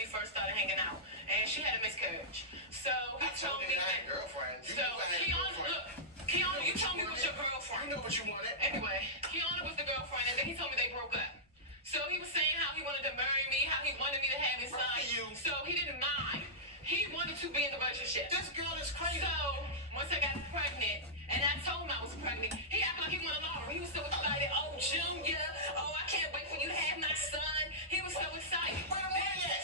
we first started hanging out, and she had a miscarriage. So he told me that. Girlfriend. So Kiana, look, Kiana, you told me it was your girlfriend. You know what you wanted. Anyway, Kiana was the girlfriend, and then he told me they broke up. So he was saying how he wanted to marry me, how he wanted me to have his son. So he didn't mind. He wanted to be in the relationship. This girl is crazy. So once I got pregnant, and I told him I was pregnant, he acted like he won a lottery. He was so excited. Oh, Junior. Oh, I can't wait for you to have my son. He was so excited. Where's the money at?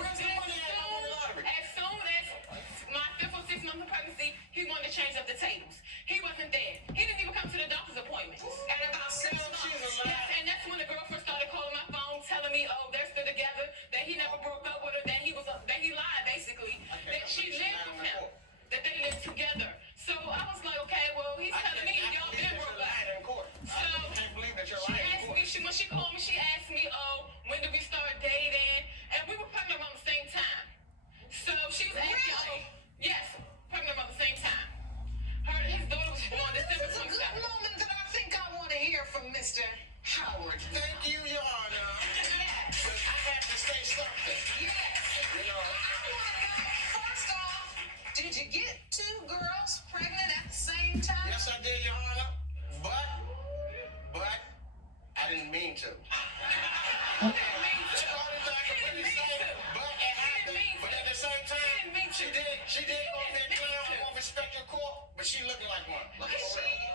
Where's the money at on the lottery? As soon as my 5th or 6th month of pregnancy, he wanted to change up the tables. He wasn't there. He didn't even come to the doctor's appointments. At about 6 months. Yes, and that's when the girlfriend started calling my phone, telling me, oh, they're still together, that he never broke up with her, that he lied, basically, that she lived with him, that they lived together. So I was like, okay, well, he's telling me y'all been broke up. So I can't believe that you're lying in court. when she called me, she asked me, oh, when did we start dating? And we were pregnant around the same time. So she was asking, Really? Yes, pregnant around the same time. His daughter was born December This is a 27th. good moment that I think I want to hear from Mr. Howard. Thank you, Your Honor. Yes. But I have to say something. Yes. You know, I want to know, first off, did you get 2 girls pregnant at the same time? yes, I did, Your Honor. But I didn't mean to. But at the same time, she did call me a clown. I won't respect your court, but she looking like one. Like for real.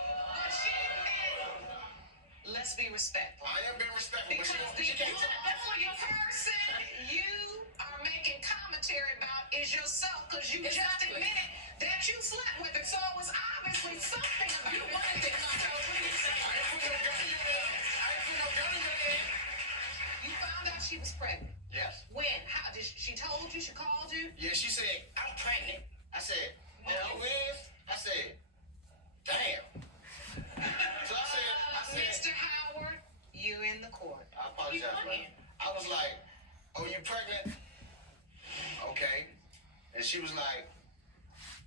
Let's be respectful. I am being respectful, but Because she can't talk. that's what your person you are making commentary about is yourself, because you just Exactly. admitted that you slept with her, so it was obviously something about You it. wanted this. So what do you say? I ain't put no gun in your head. I ain't put no gun in your head. You found out she was pregnant. Yes. When? How did she told you? She called you? Yeah, she said, I'm pregnant. I said, oh, you is? I said, damn. So I said, Mr. Howard, you in the court. I apologize, man. I was like, oh, you pregnant? Okay. And she was like,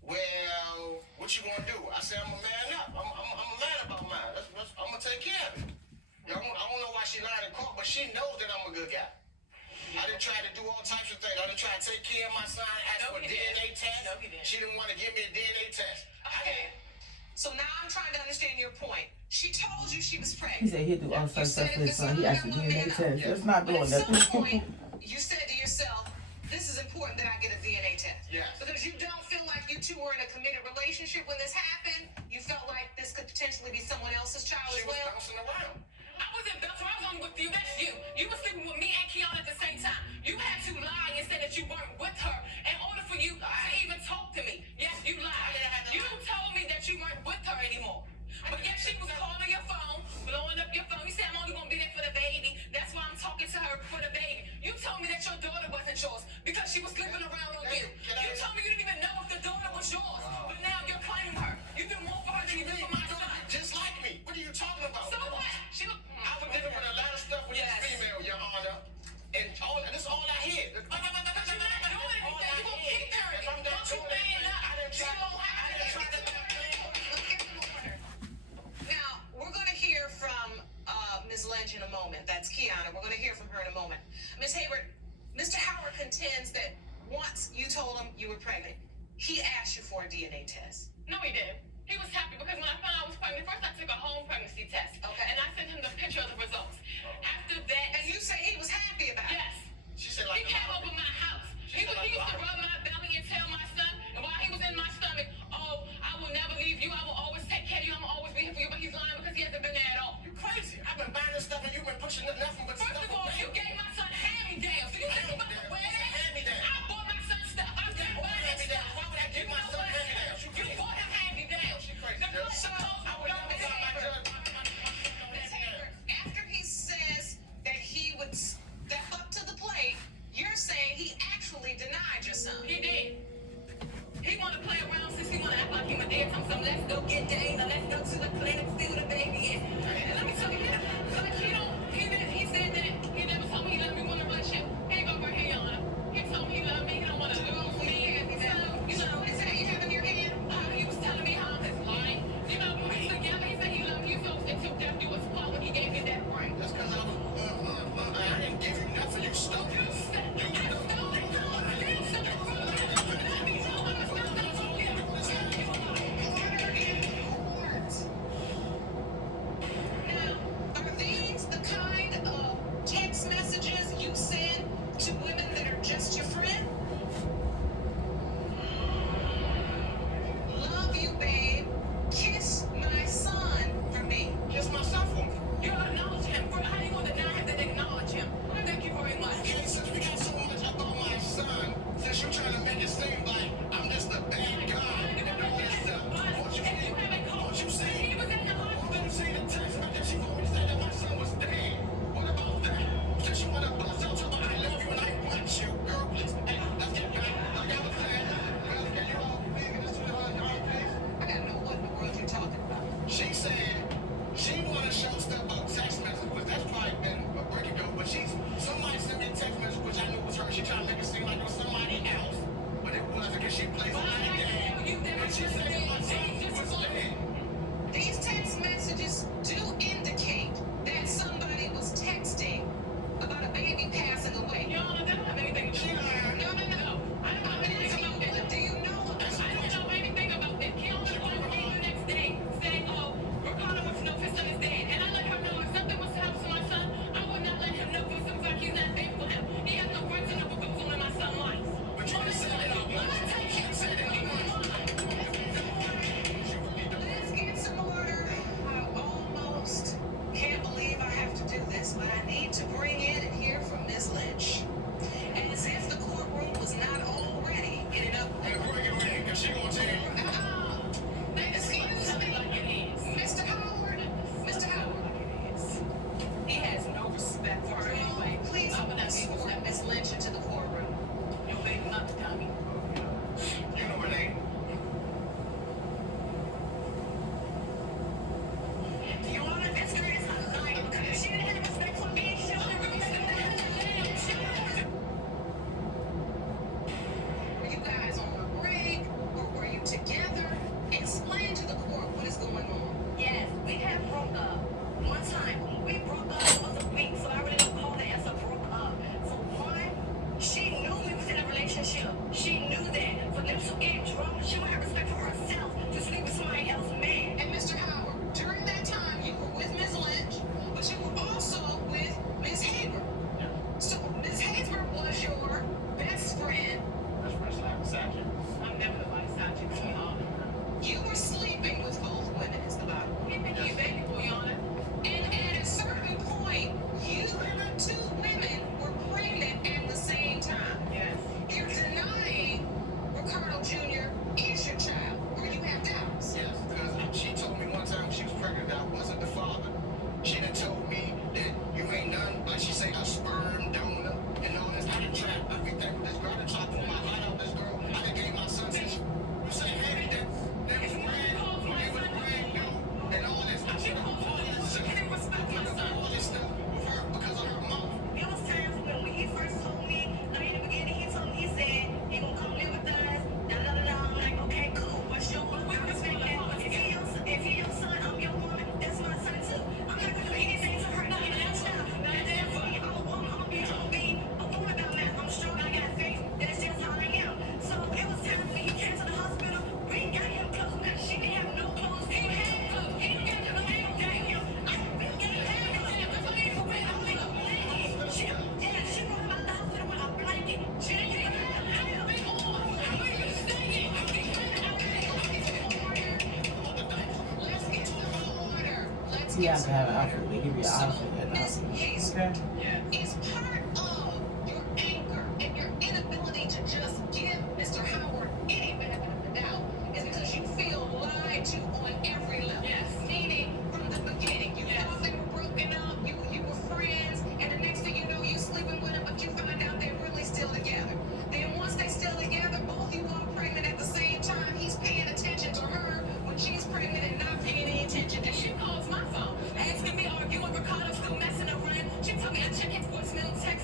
well, what you gonna do? I said, I'm a man up. I'm a man about mine. I'm gonna take care of it. I don't know why she lied in court, but she knows that I'm a good guy. I didn't try to do all types of things. I didn't try to take care of my son, ask for a DNA test. No, he didn't. She didn't want to give me a DNA test. Okay. So now I'm trying to understand your point. She told you she was pregnant. He said he'd do all You sorts of said stuff for his son. He asked to DNA test. That's not But doing at some nothing. point, you said to yourself, this is important that I get a DNA test. Yes. Because you don't feel like you two were in a committed relationship when this happened. You felt like this could potentially be someone else's child She as was well. bouncing around. I wasn't bouncing. I was only with you. That's you. You were sleeping with me and Kiana at the same time. You had to lie and say that you weren't with her in order for you to even talk to me. Yes, you lied. You told me that you weren't with her anymore. But yet she was calling your phone, blowing up your phone. You said I'm only gonna be there for the baby. That's why I'm talking to her for the baby. You told me that your daughter wasn't yours because she was sleeping around on you. You told me you didn't even know if the daughter was yours. But now you're claiming her. You did more for her than you did for my son. Just like me. What are you talking about? So what? She was. I was dealing with a lot of stuff with Yes. this female, Your Honor. And this is all I hear. But you're not doing anything. You gonna keep hearing it. If I'm not Don't you doing man it, up. I didn't try to Now, we're going to hear from Ms. Lynch in a moment. That's Kiana. We're going to hear from her in a moment. Ms. Hayward, Mr. Howard contends that once you told him you were pregnant, he asked you for a DNA test. No, he didn't. He was happy because when I found out I was pregnant, first I took a home pregnancy test. Okay. And I sent him the picture of the results. After that, And you say he was happy about it. yes. She said He like came over my house. He used to rub my belly and tell my son, and while he was in my stomach, oh, I will never leave you. I will always take care of you. I'm always be here for you. But he's lying because he hasn't been there at all. You crazy. I've been buying this stuff and you've been pushing nothing but First stuff of all, away. you gave my son hand-me-downs. So you think about the way Hand-me-down. I bought my son stuff. I didn't buy that stuff. Why would I give my son hand-me-downs? You bought him hand-me-downs. She crazy. The blood So, I would never buy my judge. Ms. Hayward, after he says that he would step up to the plate, She tried to make it seem like it was somebody else, but it wasn't because she plays a lot of games. And she said that my son was dead. These text messages do indicate that somebody was texting about a baby passing away. Your Honor, that don't have anything to do with it. No. I don't know anything about that. What do you know about I don't know anything about that. Keona called me the next day saying, oh, Ricardo wants to know if his son is dead. And I let her know if something was to happen to my son, I would not let him know because it seems like he's not there for him. He has no right to know what goes on in my son's life. But you didn't say that out loud. You didn't say that out loud. Let's get some order. I almost can't believe I have to do this, but I need to bring in and hear from Ms. Lynch. As if the courtroom was not already getting up. Hey, bring it in, because she gonna tell you. Excuse me, Like it is. Mr. Howard. Mr. Howard. He has no respect for her anyway. Please I would not be able to escort Ms. Lynch into the courtroom. your baby mother, dummy. You know her name. Your Honor, this girl is lying because she didn't have respect for me. She only Were you guys on a break or were you together? Explain to the court what is going on. Yes, we had broke up. One time when we broke up, it was a week, so I really don't call that as a broke up. So one, she knew we was in a relationship. She knew that. For them to get drunk, she would have respect for herself to sleep with somebody else's man. And Mr. Howard, during that time you were with Ms. Lynch, but you were also with Ms. Haber. So Ms. Haber was your best friend. That's Fresh Lab Saturday. I'm never nobody's side chick, sweetheart. You were sleeping with both women is the bottom. He think he's baby boy, Your Honor. And at a certain point, you two women were pregnant at the same time. Yes. You're denying Ricardo Jr. is your child, or you have doubts. Yes, because she told me one time she was pregnant that I wasn't the father. She done told me that you ain't none, like she say, a sperm donor and all this. I done tried everything with this girl. I done tried to pull my heart out this girl. I done gave my son this. You say, hey, that was brand new, it was brand new, and all this. I should have all this shit. She didn't respect my son. All this stuff with her because of her mouth. There was times when he first told me, I mean, in the beginning, he told me, he said, he gonna come live with us, I'm like, okay, cool, what's your one? I respect that. If he your son, I'm your woman, that's my son too. I'm not gonna do anything to hurt you, that's not. I'm a woman, I'm gonna be a woman about that. I'm strong, I got faith, that's just how I am. So it was times when he came to the hospital, we got him clothes, because she didn't have no clothes. He had clothes, he didn't get no clothes, got him. We gave him clothes, with a blanket. She brought him out the hospital with a blanket. She didn't get him. Let's get to the order. Let's You get have to some have an order. outfit. They give you an outfit and Ms. outfit. Hazel, Okay? Yes. is part of your anger and your inability to just give Mr. Howard any benefit of the doubt is because you feel lied to on every level. Yes. Meaning, from the beginning, you thought they were broken up, you were friends, and the next thing you know, you sleeping with them, but you find out they're really still together. Then once they still together, both you are pregnant at the same time. He's paying attention to her when she's pregnant and not paying any attention to And she you. calls my phone, asking me, are you and Ricardo still messing around? She told me I check his voicemail, text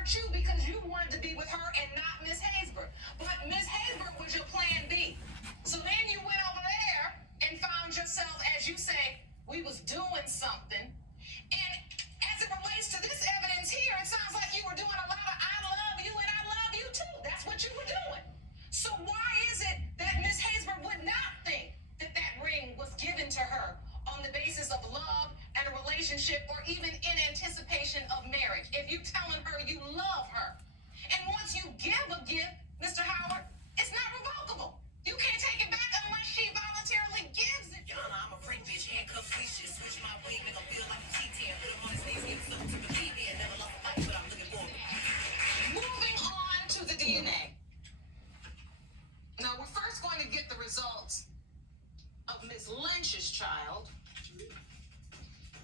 hurt you because you wanted to be with her and not Miss Haysbert. But Miss Haysbert was your plan B. So then you went over there and found yourself, as you say, we was doing something. And as it relates to this evidence here, it sounds like you were doing a lot of I love you and I love you too. That's what you were doing. So why is it that Miss Haysbert would not think that that ring was given to her on the basis of love and a relationship, or even in anticipation of marriage? If you telling her you love her, and once you give a gift, Mr. Howard, it's not revocable. You can't take it back unless she voluntarily gives it. Yana, I'm a freak bitch, handcuffs, leashes, switch my wig, make him feel like a Pt2. Put him on his knees, give him something to believe in. Never lost a fight, but I'm looking for him. Moving on to the DNA. Now, we're first going to get the results of Ms. Lynch's child.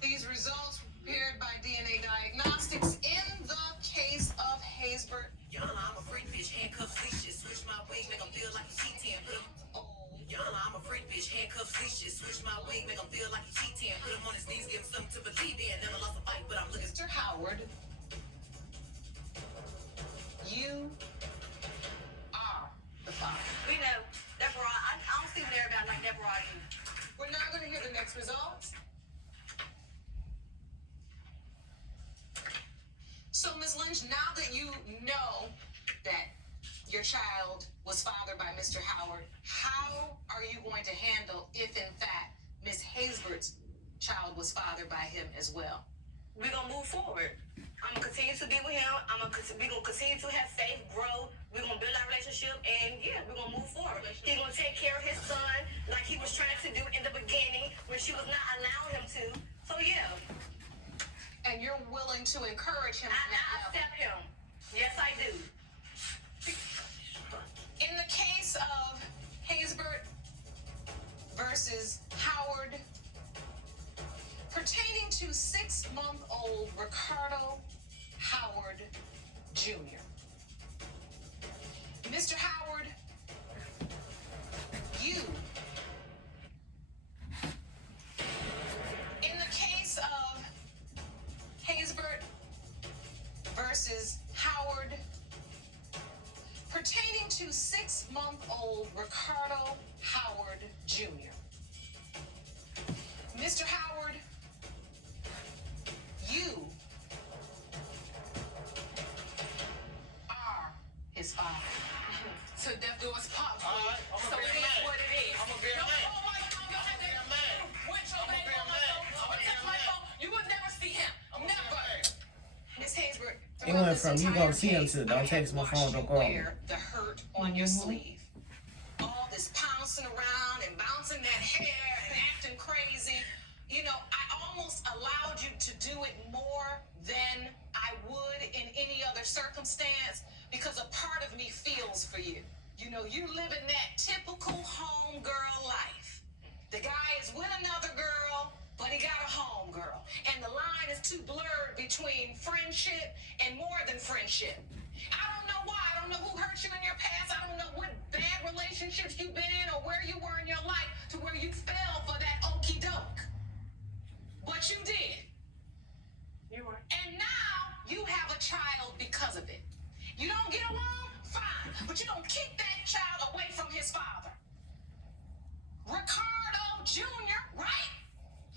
These results were prepared by DNA Diagnostics in the case of Haysbert. Yana, I'm a freak bitch, handcuffs, leashes, switch my wig, make him feel like a Pt2. Put him. Yana, I'm a freak bitch, handcuffs, leashes, switch my wig, make him feel like a Pt2. Put him on his knees, give him something to believe in. Never lost a fight, but I'm looking. Mr. Howard, you are the father. We know, Deborah, I don't see what everybody like Deborah do. We're now going to hear the next results. So, Ms. Lynch, now that you know that your child was fathered by Mr. Howard, how are you going to handle if, in fact, Ms. Haysbert's child was fathered by him as well? We're gonna move forward. I'm gonna continue to be with him. We're gonna continue to have faith, grow. We're gonna build our relationship, and yeah, we're gonna move forward. He's gonna take care of his son like he was trying to do in the beginning when she was not allowing him to. So yeah, And you're willing to encourage him I on that level. accept him. Yes, I do. In the case of Haysbert versus Howard, pertaining to 6-month-old Ricardo Howard Jr. Mr. Howard, you, in the case of Haysbert versus Howard, pertaining to 6-month-old Ricardo Howard Jr. Mr. Howard, you are his father. So death do us part. All right, I'm So gonna be it a is man. what it is. I'm gonna be a Don't man. go on my phone, don't have I'm gonna be a that- man. What's your I'm gonna name be a on my man. phone? I'm gonna be Text a my man. phone. You will never see him. I'm gonna be a Never. man. Ms. Haysbert, It went from you gonna see him to don't text my phone, don't call me. wear the hurt on your sleeve. All this pouncing around and bouncing that hair and acting crazy. You know, I almost allowed you to do it more than I would in any other circumstance because a part of me feels for you. You know, you're living that typical homegirl life. The guy is with another girl, but he got a homegirl. And the line is too blurred between friendship and more than friendship. I don't know why. I don't know who hurt you in your past. I don't know what bad relationships you've been in or where you were in your life to where you fell for that okie doke. But you did. You were. And now you have a child because of it. You don't get along? Fine. But you don't kick that child away from his father. Ricardo Jr., right?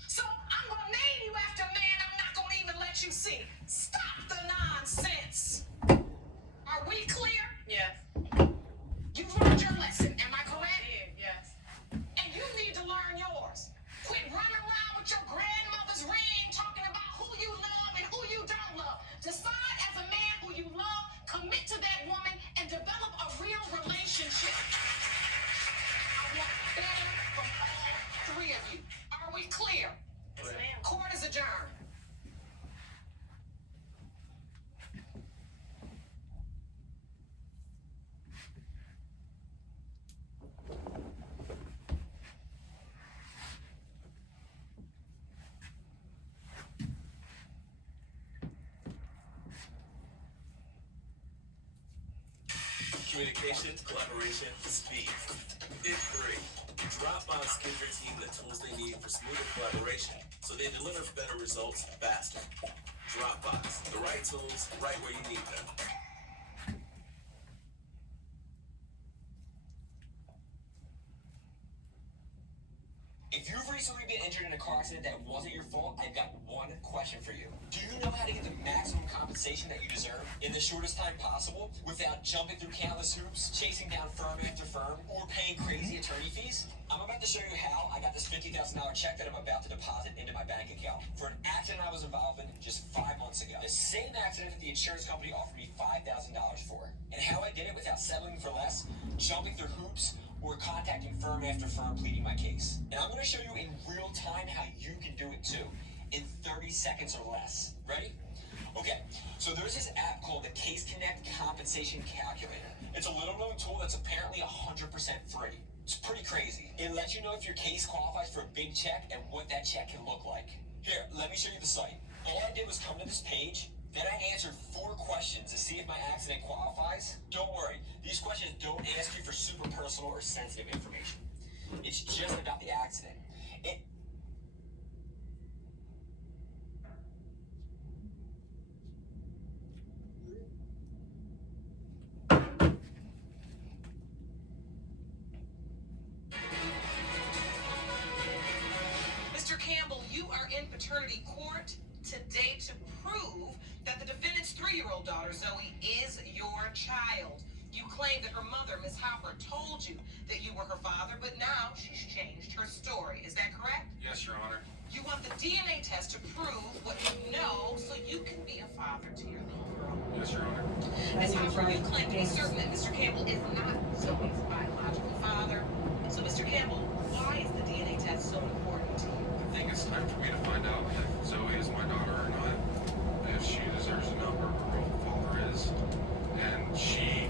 So I'm going to name you after a man I'm not going to even let you see. Stop the nonsense. Are we clear? Yes. You've learned your lesson. Am I correct? Yes. And you need to learn yours. Quit running around with your grandmother's ring talking about who you love and who you don't love. Decide as a man who you love, commit to that woman, and develop a real relationship. I want better from all three of you. Are we clear? Yes, ma'am. Court is adjourned. Communication, collaboration, speed. Hit 3. Dropbox gives your team the tools they need for smoother collaboration so they deliver better results faster. Dropbox, the right tools, right where you need them. If you've recently been injured in a car accident that wasn't your fault, I've got one question for you. Do you know how to get the maximum compensation that you deserve in the shortest time possible without jumping through countless hoops, chasing down firm after firm, or paying crazy attorney fees? I'm about to show you how I got this $50,000 check that I'm about to deposit into my bank account for an accident I was involved in just 5 months ago. The same accident that the insurance company offered me $5,000 for. And how I did it without settling for less, jumping through hoops, or contacting firm after firm pleading my case. And I'm going to show you in real time how you can do it too, in 30 seconds or less. Ready? Okay, so there's this app called the Case Connect Compensation Calculator. It's a little known tool that's apparently 100% free. It's pretty crazy. It lets you know if your case qualifies for a big check and what that check can look like. Here, let me show you the site. All I did was come to this page, then I answered 4 questions to see if my accident qualifies. Don't worry, these questions don't ask you for super personal or sensitive information. It's just about the accident. Mr. Campbell, you are in paternity court today to prove that the defendant's 3-year-old daughter, Zoe, is your child. You claim that her mother, Miss Hopper, told you that you were her father, but now she's changed her story. Is that correct? Yes, Your Honor. You want the DNA test to prove what you know so you can be a father to your little girl. Yes, Your Honor. Miss Hopper, you claim to be certain that Mr. Campbell is not Zoe's biological father. So, Mr. Campbell, why is the DNA test so important to you? I think it's time for me to find out if Zoe is my daughter or not, if she deserves to know who her real father is. And she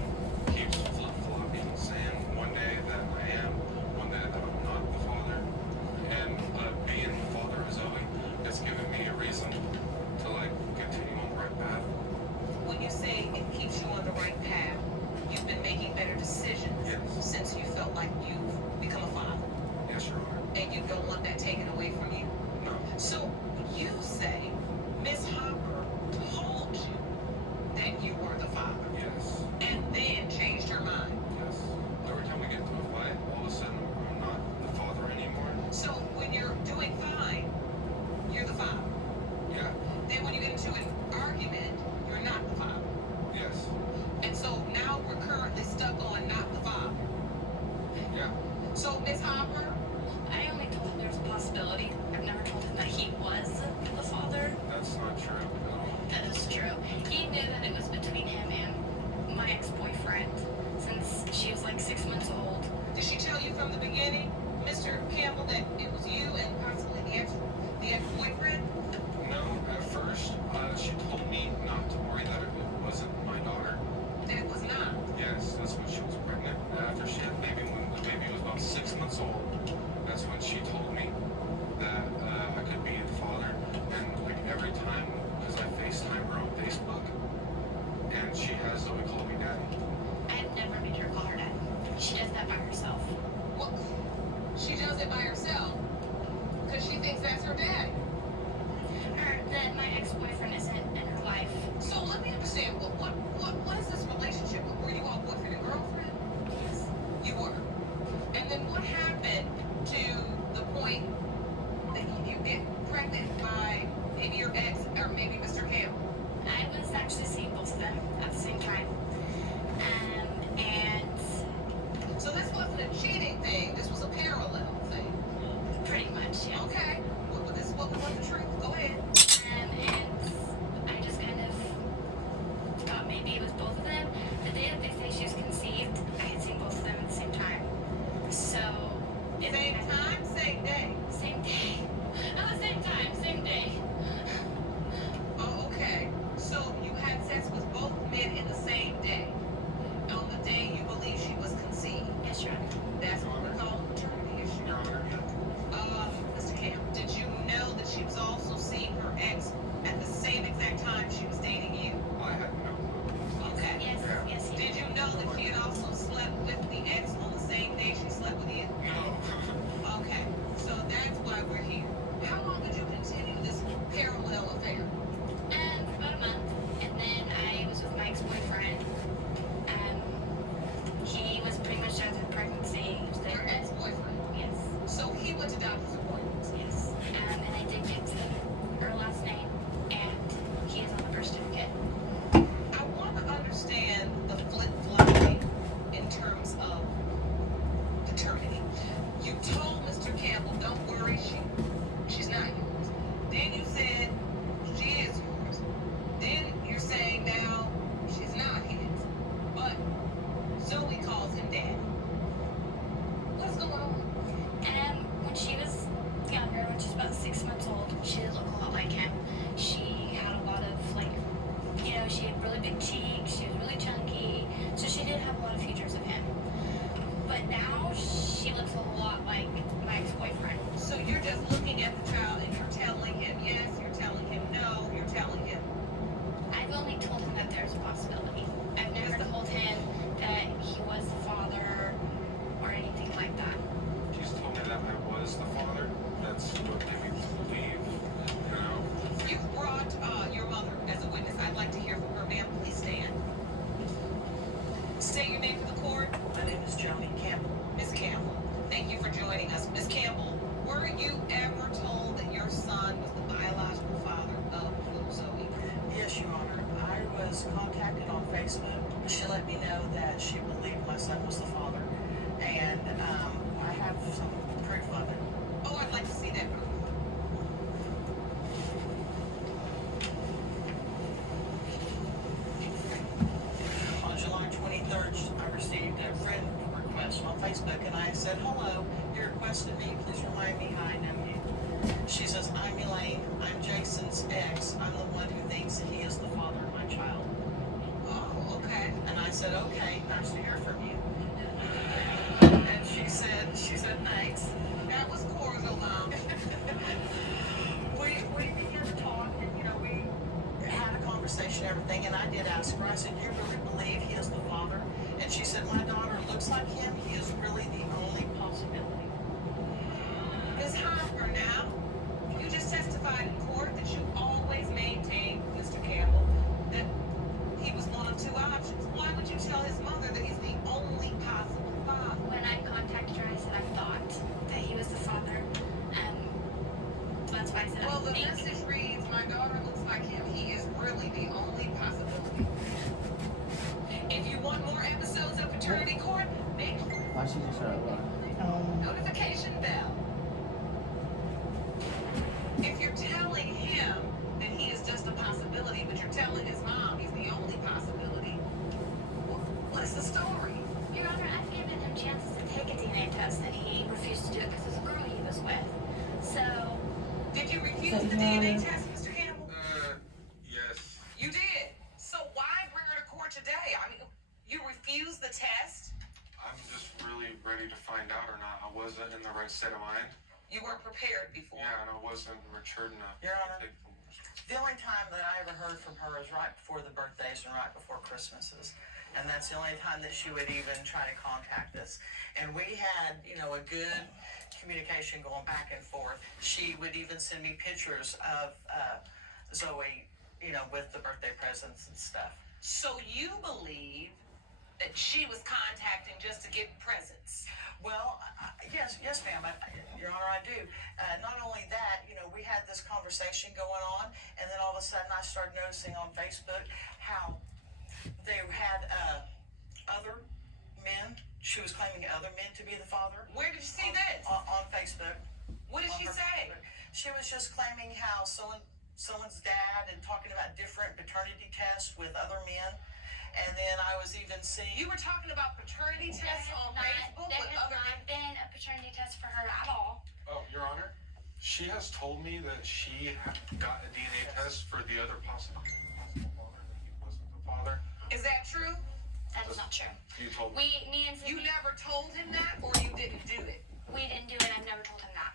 keeps flip-flopping, saying one day that I am, one day that I'm not the father. And being the father of Zoe has given me a reason to, continue on the right path. When you say it keeps you on the right path, you've been making better decisions Yes. since you felt like you've become a father. Yes, Your Honor. And you don't want that taken away from you. No. So you say Miss Hopper told you that you were the father Yes. and then changed her mind. Yes. Every time we get into a fight, all of a sudden I'm not the father anymore. So when you're doing fine, you're the father. Yeah. Then when you get into an argument, you're not the father. Yes. And so now we're currently stuck on not the father. Yeah. So Miss Hopper, I only told him there's a possibility. I've never told him that he was the father. That's not true at all. That is true. He knew that it was between him and my ex-boyfriend since she was like 6 months old. did she tell you from the beginning, Mr. Campbell, that it was you and possibly the ex-boyfriend? No, at first, she told me not to worry that it wasn't my daughter. That it was not. Yes, that's when she was pregnant. After she had a baby, when the baby was about 6 months old, that's when she told me that I could be the father. And every time, because I FaceTime her on Facebook, and she has Zoe call me daddy. I've never made her call her dad. She does that by herself. Well, she does it by herself because she thinks that's her daddy. Or that my ex-boyfriend isn't in her life. So let me understand, what is this relationship? Were you all boyfriend and girlfriend? Yes. You were. And then what happened to the point that you get pregnant by maybe your ex or maybe Mr. Campbell? I was actually seeing both of them at the same time. And So this wasn't a cheating thing, this was a parallel thing. pretty much, yeah. Okay. What was the truth? Go ahead. And I just kind of thought maybe it was both of them. The day that they say she was conceived, I had seen both of them at the same time. So, Same time, same day. same day. Not the same time, same day. Oh, okay. So you had sex with both men in the same day. On the day you believe she was conceived. Yes, Your Honor. That's what we call a paternity issue. Your Honor, Mr. Camp, did you know that she was also seeing her ex at the same exact time she was dating you? I had no clue. Okay. Yes, yes, he Did you know that she had also slept with the ex on the same day she slept with you? No. Okay. So that's why we're here. How long did you continue this parallel affair? she had really big cheeks, she was really chunky, so she did have a lot of features of him. But now she looks a lot like my ex-boyfriend. So you're just looking at the child and you're telling him yes, you're telling him no, you're telling him. I've only told him that there's a possibility. I've never told him that he was the father or anything like that. She's told me that I was the father. That's what they make me believe, you know? You brought your mother as a witness. I'd like to hear from her, ma'am. Please stand. State your name for the court. My name is Joni Campbell. Ms. Campbell, thank you for joining us. Ms. Campbell, were you ever told that your son was the biological father of little Zoe? Yes, Your Honor. I was contacted on Facebook. She let me know that she believed my son was the father, and I have some proof of it. Oh, I'd like to see that proof. On July 23rd, I received a friend request on Facebook, and I said, hello, you requested me, please remind me how I know you. She says, I'm Elaine, I'm Jason's ex, I'm the one who thinks that he is the father of my child. Oh, okay. And I said, okay, nice to hear from you. And she said, thanks. That was cordial, Mom. We began to talk, and we had a conversation and everything, and I did ask her, I said, you really believe he is the father? And she said, my daughter looks like him, he is really the only possibility. Ms. Hopper, now, you just testified in court that you always maintained, Mr. Campbell, that he was one of two options. Why would you tell his mother that he's the only possible father? When I contacted her, I said I thought that he was the father. That's why I said Well, I the think. message reads, my daughter looks like him. He is really the only possibility. If you want more episodes of Paternity Court, make Why she just trying to lie? notification bell. If you're telling him that he is just a possibility, but you're telling his mom he's the only possibility, what's the story? Your Honor, I've given him chances to take a DNA test, and he refused to do it because it was a girl he was with. So, Did you refuse the DNA test, Mr. Campbell? Yes. You did. So why bring her to court today? I mean, you refused the test? I'm just really ready to find out or not. I wasn't in the right state of mind. You weren't prepared before. Yeah, and I wasn't matured enough Your to Honor. take full responsibility. The only time that I ever heard from her is right before the birthdays and right before Christmases. And that's the only time that she would even try to contact us. And we had, a good communication going back and forth. She would even send me pictures of Zoe, with the birthday presents and stuff. So you believe that she was contacting just to get presents? Well, yes, ma'am. Your Honor, I do. Not only that, we had this conversation going on, and then all of a sudden I started noticing on Facebook how they had other men. She was claiming other men to be the father. Where did you see this? On Facebook. What did On she her say? Facebook. She was just claiming how someone's dad and talking about different paternity tests with other men. And then I was even seeing... You were talking about paternity tests on Facebook There with has other not been a paternity test for her at all. Oh, Your Honor, she has told me that she got a DNA test for the other possible father, that he wasn't the father. Is that true? That is not true. You told me. Me and You Sydney, never told him that, or you didn't do it? we didn't do it. I've never told him that.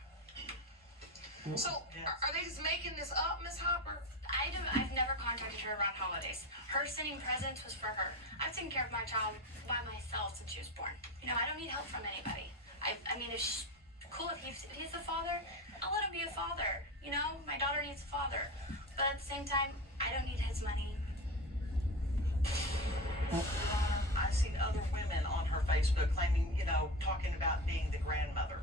So, are they just making this up, Miss Hopper? I've never contacted her around holidays. Her sending presents was for her. I've taken care of my child by myself since she was born. I don't need help from anybody. I mean, it's cool if he's a father, I'll let him be a father. My daughter needs a father. But at the same time, I don't need his money. I've seen other women on her Facebook claiming, talking about being the grandmother.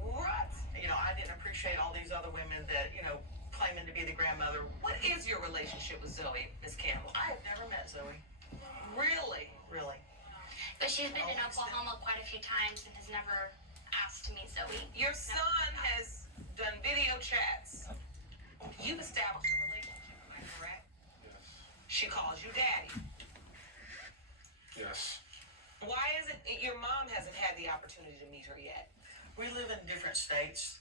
What? I didn't appreciate all these other women that, claiming to be the grandmother. What is your relationship with Zoe, Miss Campbell? I have never met Zoe. Really? Really. But she's been in Oklahoma quite a few times and has never asked to meet Zoe. Your son has done video chats. You've established a relationship, am I correct? Yes. She calls you daddy. Yes. Why is it your mom hasn't had the opportunity to meet her yet? We live in different states.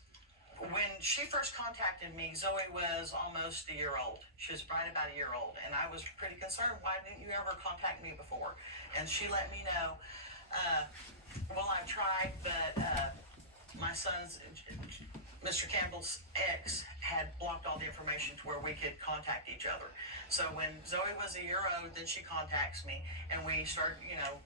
when she first contacted me, Zoe was almost a year old. She was right about a year old, and I was pretty concerned. Why didn't you ever contact me before? And she let me know, well, I've tried, but my son's, Mr. Campbell's ex, had blocked all the information to where we could contact each other. So when Zoe was a year old, then she contacts me, and we started,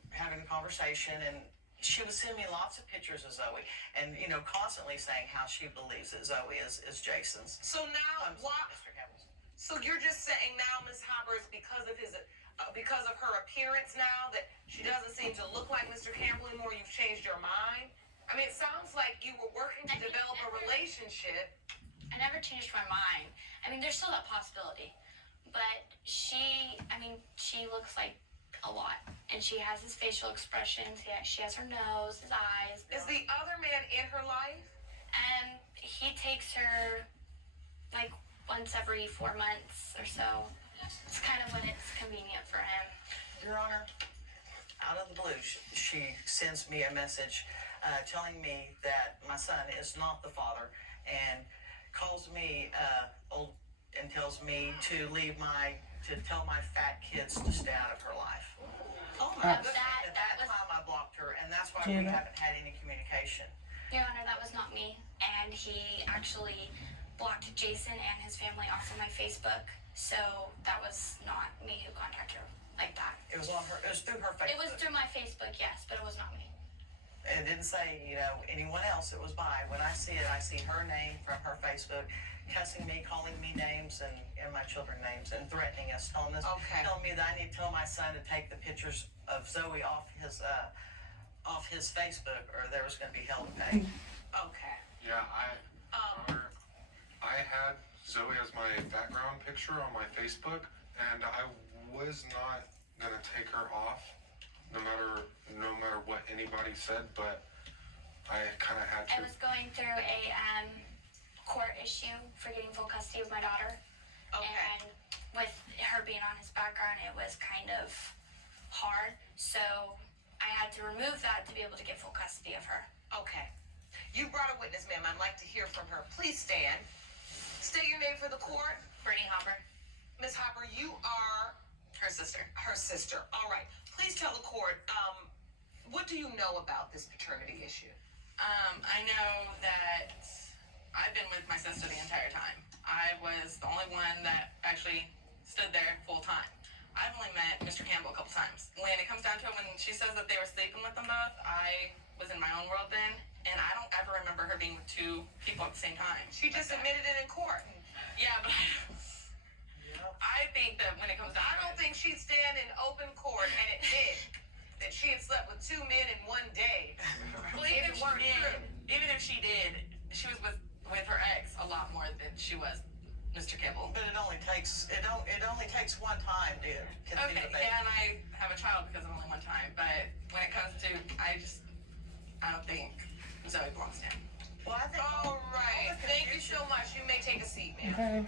having a conversation, and she would send me lots of pictures of Zoe, and constantly saying how she believes that Zoe is Jason's. So now, what? Mr. Campbell's. So you're just saying now, Miss Hopper, is because of her appearance now that she doesn't seem to look like Mr. Campbell anymore? You've changed your mind. I mean, it sounds like you were working to develop a relationship. I never changed my mind. I mean, there's still that possibility. But she looks like a lot. And she has his facial expressions. She has her nose, his eyes. Is the other man in her life? And he takes her like once every 4 months or so. It's kind of when it's convenient for him. Your Honor, out of the blue, she sends me a message telling me that my son is not the father, and calls me and tells me to tell my fat kids to stay out of her life. Oh my goodness. At that time I blocked her, and that's why we haven't had any communication. Your Honor, that was not me. And he actually blocked Jason and his family off of my Facebook. So that was not me who contacted her like that. It was through her Facebook. It was through my Facebook, yes, but it was not me. It didn't say, anyone else. It was by. When I see it, I see her name from her Facebook, cussing me, calling me names and my children names, and threatening us, telling me that I need to tell my son to take the pictures of Zoe off his Facebook, or there was going to be hell to pay. Okay. Yeah, I had Zoe as my background picture on my Facebook, and I was not gonna take her off, no matter what anybody said, but I kind of had to. I was going through a court issue for getting full custody of my daughter. Okay. And with her being on his background, it was kind of hard. So I had to remove that to be able to get full custody of her. Okay. You brought a witness, ma'am. I'd like to hear from her. Please stand. State your name for the court. Brittany Hopper, Miss Hopper, you are her sister. her sister. All right. Please tell the court, what do you know about this paternity issue? I know that I've been with my sister the entire time. I was the only one that actually stood there full time. I've only met Mr. Campbell a couple times. When it comes down to it, when she says that they were sleeping with them both, I was in my own world then, and I don't ever remember her being with two people at the same time. She just admitted it in court. Yeah, but I think that when it comes down I to don't think she'd stand in open court and admit that she had slept with two men in one day. well, If it weren't true. even if she did, she was with her ex a lot more than she was Mr. Campbell. But it only takes one time to conceive Okay, a baby. and I have a child because of only one time, but when it comes to, I don't think Zoe belongs to him. Well, I think All right. Thank you so much. You may take a seat, ma'am. Okay.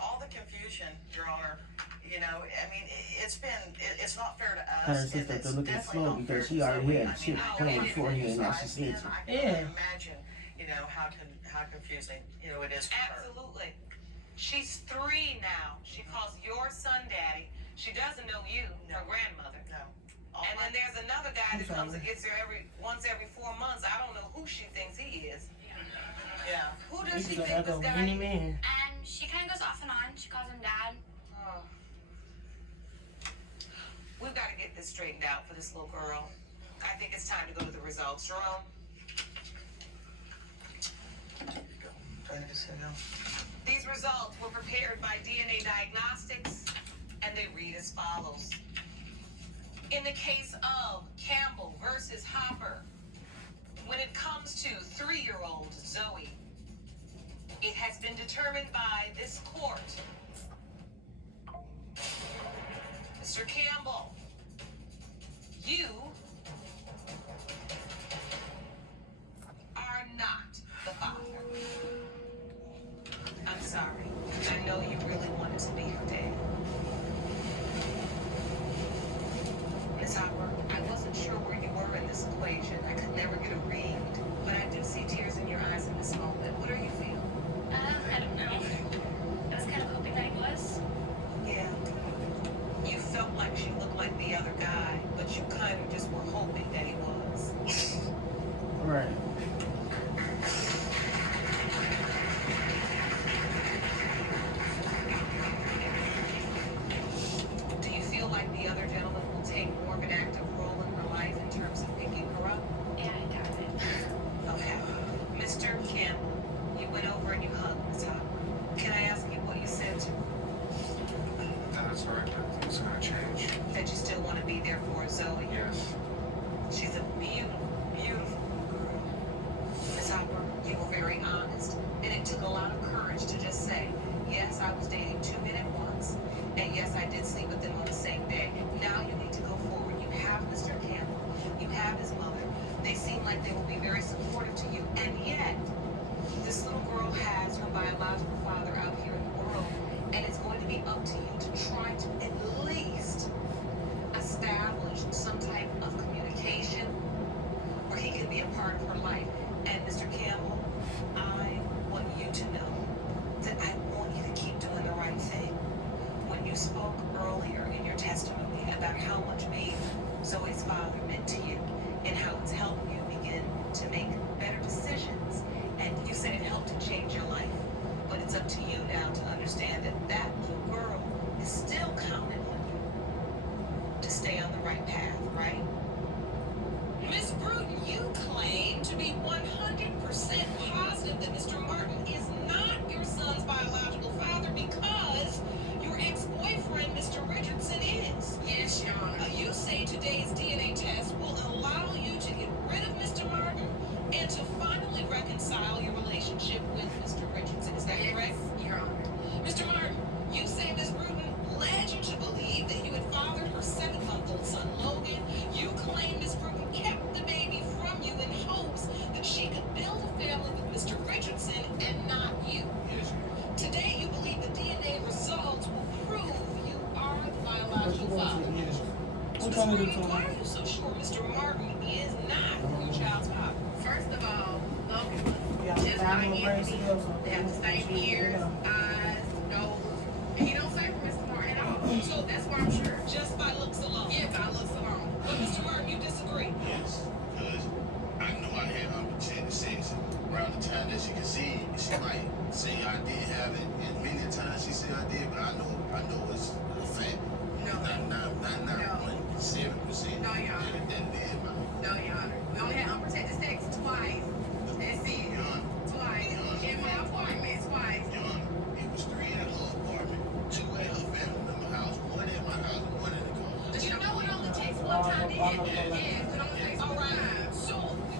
all the confusion, Your Honor, I mean, it's not fair to us. Her sister to look at slow because she already had shit coming before here and now she's snitching. I can Yeah. only imagine, how confusing, it is for her. Absolutely. She's 3 now. She calls your son daddy. She doesn't know you, her grandmother. No. And then there's another guy that comes and gets her once every 4 months. I don't know who she thinks he is. Yeah. Who You does she can think echo this any guy is? man. And she kind of goes off and on. She calls him dad. Oh. We've got to get this straightened out for this little girl. I think it's time to go to the results. Jerome? Trying to sit down. These results were prepared by DNA Diagnostics, and they read as follows. In the case of Campbell versus Hopper, when it comes to 3-year-old Zoe, it has been determined by this court. Mr. Campbell, you are not the father. I'm sorry. I know you really wanted to be her dad. Miss Hopper, I wasn't sure where you were in this equation. I could never get a read, but I do see tears in your eyes in this moment. What are you feeling? to be there for Zoe. Yes. She's a beautiful, beautiful girl. Miss Hopper, you were very honest, and it took a lot of courage to just say, yes, I was dating 2 men at once, and yes, I did sleep with them on the same day. Now you need to go forward. You have Mr. Campbell. You have his mother. They seem like they will be very supportive to you, and yet, this little girl has her biological father out here in the world, and it's going to be up to you to try to at least establish some type of communication where he can be a part of her life. And Mr. Campbell, I want you to know that I want you to keep doing the right thing. When you spoke earlier in your testimony about how much being Zoe's father meant to you and how it's helped you begin to make better decisions, and you said it helped to change your life, but it's up to you now to understand that that little girl is still counting on you to stay on the right path, right? Miss Bruton, you claim to be 100% positive that Mr. Martin is not your son's biological father because your ex-boyfriend, Mr. Richardson, is. Yes, Your Honor. You say today's DNA test will allow you to get rid of Mr. Martin and to finally reconcile your relationship with Mr. Richardson. Is that correct? Your Honor. Mr. Martin, you say Miss Bruton led you to believe that you had fathered her 7-month-old son, Logan. You claim Miss Bruton kept the baby from you in hopes that she could build a family with Mr. Richardson and not you. Yes, ma'am. Today, you believe the DNA results will prove you are the biological father. So, Miss Bruton, why are you so sure Mr. Martin is not your child's father? First of all, Logan was just like Anthony. They have the same ears, eyes, nose, and he don't say for Mr. Martin at all. So that's why I'm sure, just by looks alone. Yeah, by looks alone. But Mr. Martin, you disagree. Yes, because I know I had unprotected sex around the time that she conceived. She might say I did have it, and many times she said I did, but I know it's a fact. No. Not 7%. No, Your Honor. That it is, man. No, Your Honor. We only had unprotected sex twice. That's it. Your Honor. Twice. In my apartment, twice. Your Honor, it was 3 at her apartment, 2 at her family member house, 1 at my house, and 1 in the car. But you know it only takes one time to hit. Yes, it only takes All one right. time. So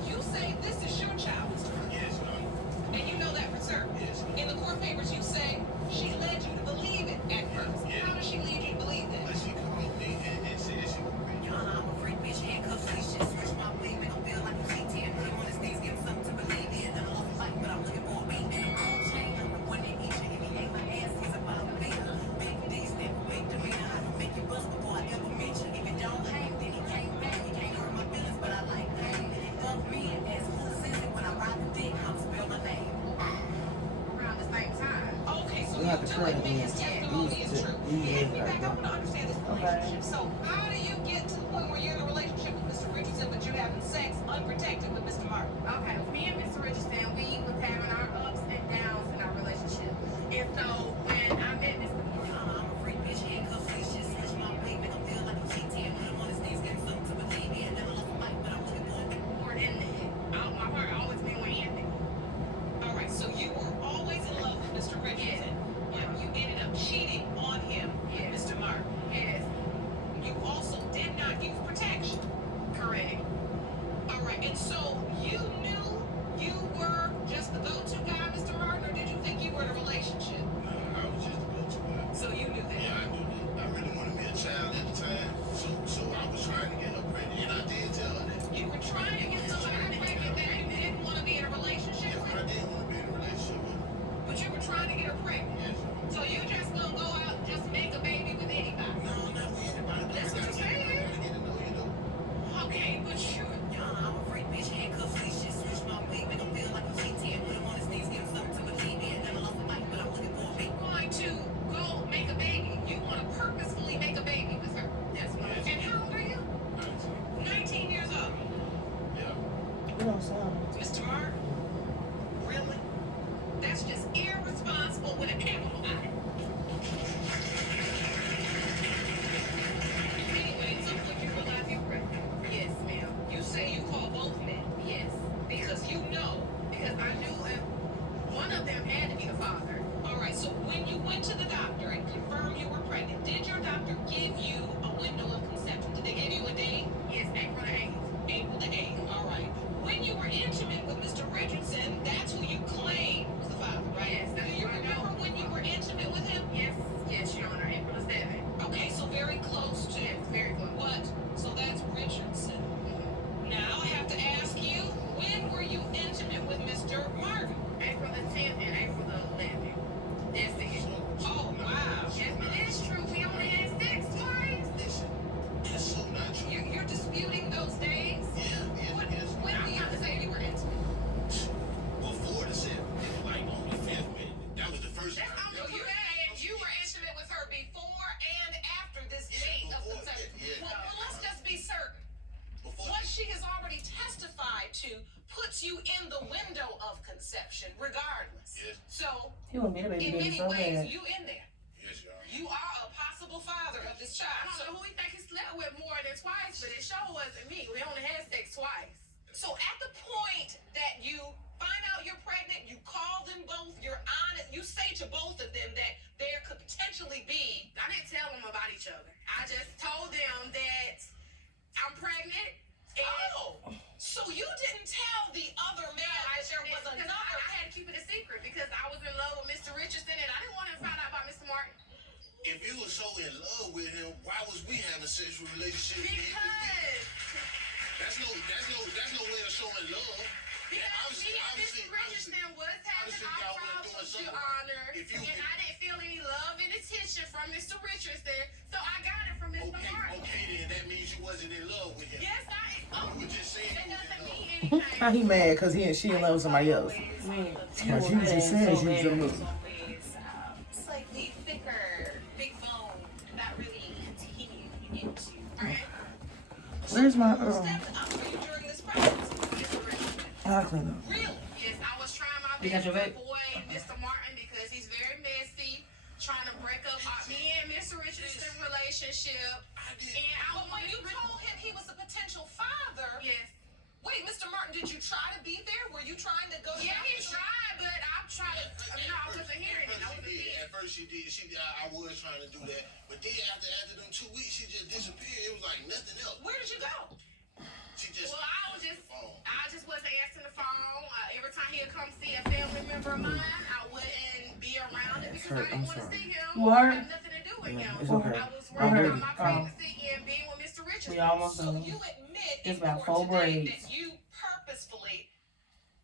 you say this is your child, Mr. Martin, Yes, Your Honor. and you know that for certain. Yes. In the court papers, you say she led you to believe it at first. Yeah. How does she lead you to believe that? But she called me and said she was pregnant. Your Honor, I'm a freak bitch, handcuffs, leash, just switch my wig, make 'em feel like a Pt2. I'm on these things, give 'em something to believe in. And I love the fight, but I'm looking for a beat. And I'm on chain, I'm the one that eats you. If he ain't my ass, he's about to beat her. Big decent, big demeanor, I can make you bust before I ever meet you. If it don't hang, then he can't bang. He can't hurt my feelings, but I like pain. Fuck me and ask who is it when I ride the dick, I'm spell the name. Around the same time. Okay, so You you have to do correct admit me. his testimony is true. These Get me are back, I want to understand this relationship. So how do you get to the point where you're in a relationship with Mr. Richardson, but you're having sex unprotected with Mr. Martin? Okay, me and Mr. Richardson, we was having our ups and downs in our relationship. And so when I met Mr. Your Martin, Honor, I'm a freak bitch, handcuffs, leash, just switch my wig, make 'em feel like a Pt2. I'm on these things, give 'em something to believe in. And I love the fight, but I'm looking for a beat. more than my heart always been with Anthony. All right, so you were always in love with Mr. Richardson, but you ended up cheating on him with Yes. Mr. Martin. Yes, You also did not use protection. correct. All right, and so you knew you were just the go-to guy, Mr. Martin, or did you think you were in a relationship? No, I was just a go-to guy. So you knew that. Yeah, I knew that. I really wanted me a child at the time, so I was trying to get her pregnant, and I did tell her that. You were trying to get somebody pregnant that you didn't want to be in a relationship Yeah, with, I did want to be in a relationship with her. but you were trying to get her pregnant. Yes. So you just gonna go out and just make a baby with anybody? No, not with anybody. That's what you're saying? I gotta get to know you, though. Okay, but you. Your Honor, I'm a freak bitch, handcuffs, leash, just switch my wig, make 'em feel like a Pt2. I'm on these things, give 'em something to believe in. And I love the fight, but I'm looking for a beat. Going to go make a baby. You want to purposefully make a baby with her. That's what Yes. And how old are you? 19 years old. Yeah. You don't sound. Mr. Martin? Really? That's just irresponsible with a capital I. Anyway, so when you realize you're pregnant, Yes, ma'am. you say you call both men Yes. because you know. Because I knew if one of them had to be the father. All right, so when you went to the doctor and confirmed you were pregnant, did your doctor give you a window of conception? Did they she has already testified to puts you in the window of conception, regardless. Yes. So, He want me to baby in daddy many so ways, bad. you in there. Yes, you are. You are a possible father of this child. I don't know who he think he slept with more than twice, but it sure wasn't me. We only had sex twice. So at the point that you find out you're pregnant, you call them both, you're honest, you say to both of them that there could potentially be. I didn't tell them about each other. I just told them that I'm pregnant. And So you didn't tell the other man that there was because another. I had to keep it a secret because I was in love with Mr. Richardson and I didn't want him to find out about Mr. Martin. If you were so in love with him, why was we having sexual relationships? Because That's no way of showing love. me and Mr. Richardson was having our problems, Your Honor, and I didn't feel any love and attention from Mr. Richardson, so I got it from Mr. Martin. Okay, then that means you wasn't in love with him. Yes, You were just saying that you was in doesn't love. mean anything. How he mad because she in love with somebody else? Man, Cause you just said she was in love. Always slightly thicker, big bone, that really continued into. Where's my Stepped up for you during this pregnancy. Mr. Richardson. I'll clean up. Really? Yes, I was trying my You got best your to vape? avoid Mr. Martin because he's very messy, trying to break up me and Mr. Richardson's relationship. And I But was when you told him he was a potential father, yes. wait, Mr. Martin, did you try to be there? Were you trying to go to Yeah, he tried, but I tried to. I wasn't hearing it. I wasn't seeing it. At first she did. I was trying to do that. But then after them 2 weeks, she just disappeared. It was like nothing else. Where did you go? She just. Well, I just wasn't answering the phone. Every time he'd come see a family member of mine, I wouldn't be around it because I didn't want to see him. You hurt? It had nothing to do with him. It's okay. I was worried I'm about my ready. pregnancy and being with Mr. Richardson. We almost So done. you admit It's in about court 4 today braids. that you purposefully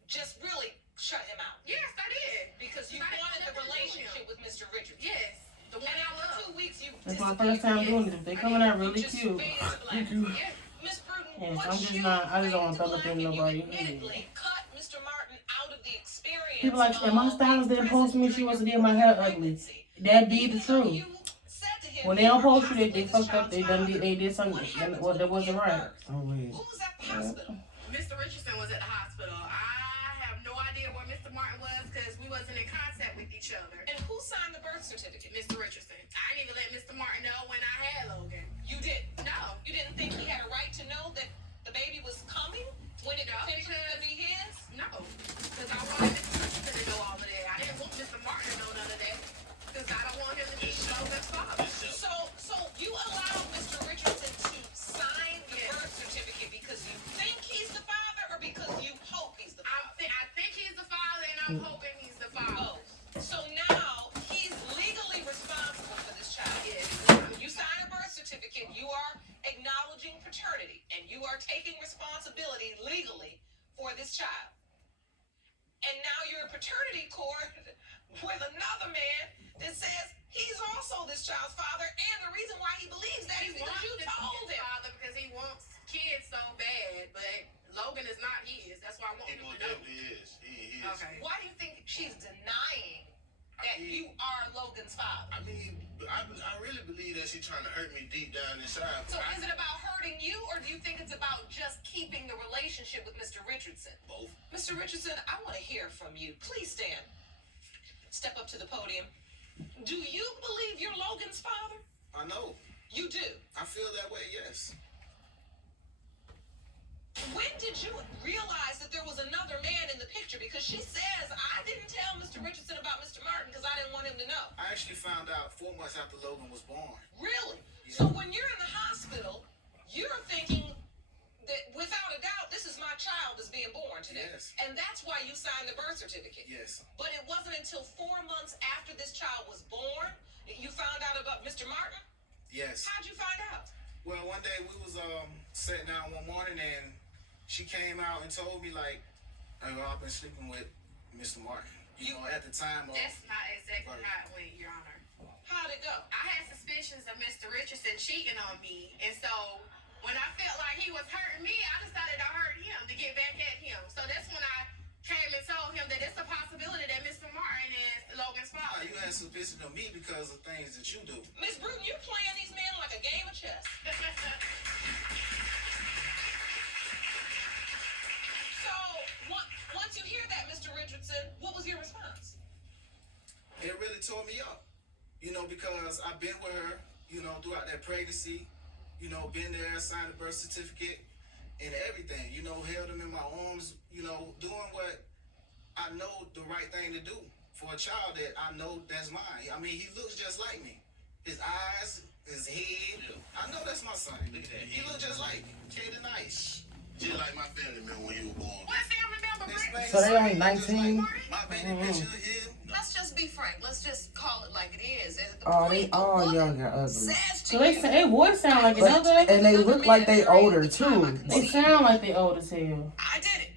just really shut him out Yes, I did. because you I didn't wanted the want nothing to do with relationship with Mr. Richardson. Yes, the one And I after love. 2 weeks, you That's my disappeared. first time doing it. They coming out really Just cute. faded to black. Yes. Miss Bruton, Yes, once I'm just you not- I just don't wanna faded to throw up black in and you nobody. admittedly cut Mr. Martin out of the experience. People like, and my of stylist didn't being post me. present She wasn't during did my your hair ugly. pregnancy. That be the Even though truth. you said to him When they you don't were post you, they possibly this fucked up. child's father. They did What something. happened Well, to that the wasn't kid right. first? Oh wait. Who was at the hospital? Mr. Richardson was at the hospital. I have no idea where Mr. Martin was because we wasn't in contact with each other. And who signed the birth certificate? Mr. Richardson. I didn't even let Mr. Martin know when I had Logan. You did. No. You didn't think he had a right to know that the baby was coming when it No, potentially because- could be his? No. Because I wanted Mr. Richardson to know all of that. I didn't want Mr. Martin to know none of that. Because I don't want him to be Logan's father. So you allowed Mr. Richardson to sign the birth certificate because you think he's the father or because you hope he's the father? I think he's the father and I'm hoping he's the father. So now he's legally responsible for this child. Yes. You sign a birth certificate, you are acknowledging paternity and you are taking responsibility legally for this child. And now you're in paternity court with another man that says he's also this child's father, and the reason why he believes that is because you told him. Father because he wants kids so bad, but Logan is not his. That's why I want He him most to know. definitely is. He is. Okay. Why do you think she's denying that you are Logan's father? I mean, I really believe that she's trying to hurt me deep down inside. So is it about hurting you, or do you think it's about just keeping the relationship with Mr. Richardson? Both. Mr. Richardson, I want to hear from you. Please stand. Step up to the podium. Do you believe you're Logan's father? I know. You do. I feel that way, yes. When did you realize that there was another man in the picture? Because she says, I didn't tell Mr. Richardson about Mr. Martin because I didn't want him to know. I actually found out 4 months after Logan was born. Really? Yeah. So when you're in the hospital, you're thinking that without a doubt, this is my child that's being born today. Yes. And that's why you signed the birth certificate. Yes. But it wasn't until 4 months after this child was born that you found out about Mr. Martin? Yes. How'd you find out? Well, one day we was sitting down one morning and she came out and told me like, I've been sleeping with Mr. Martin. You know, at the time of That's not exactly how it went, Your Honor. How'd it go? I had suspicions of Mr. Richardson cheating on me, and so when I felt like he was hurting me, I decided to hurt him to get back at him. So that's when I came and told him that it's a possibility that Mr. Martin is Logan's father. you had suspicion of me because of things that you do. Miss Bruton, you're playing these men like a game of chess. tore me up, you know, because I've been with her, you know, throughout that pregnancy, you know, been there, signed a birth certificate and everything, you know, held him in my arms, you know, doing what I know the right thing to do for a child that I know that's mine. I mean, he looks just like me. His eyes, his head. I know that's my son. Look at that. He looks just like me. Can't deny it. Just like my family member when he was born. What family member, Brent? So they only 19? My baby picture of him. Let's just be frank. Let's just call it like it is. Oh, they all young and ugly. So their voice sound like it's ugly. And they look like they older too. They sound like they old as hell. I did it.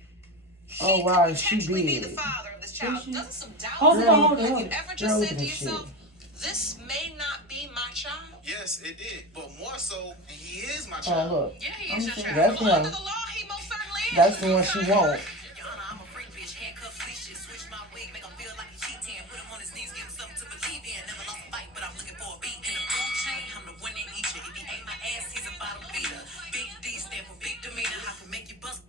Oh wow, she Potentially be the big. father of this child. Doesn't some doubt Hold have on. you ever just Girl, said to this shit. yourself, this may not be my child? Yes, it did. But more so, he is my Oh child. look, Yeah, he is your child. that's Well, under him. the law, he most certainly is. That's the one she want. Your Honor, I'm a freak bitch, handcuffs, leashes, switch my wig, make him feel like a cheating, put him on his knees, give him something to believe in. Never lost a fight, but I'm looking for a beat in the food chain. I'm the one that eats you. If he ain't my ass, he's a bottom feeder. Big D stand for big demeanor. I can make you bust.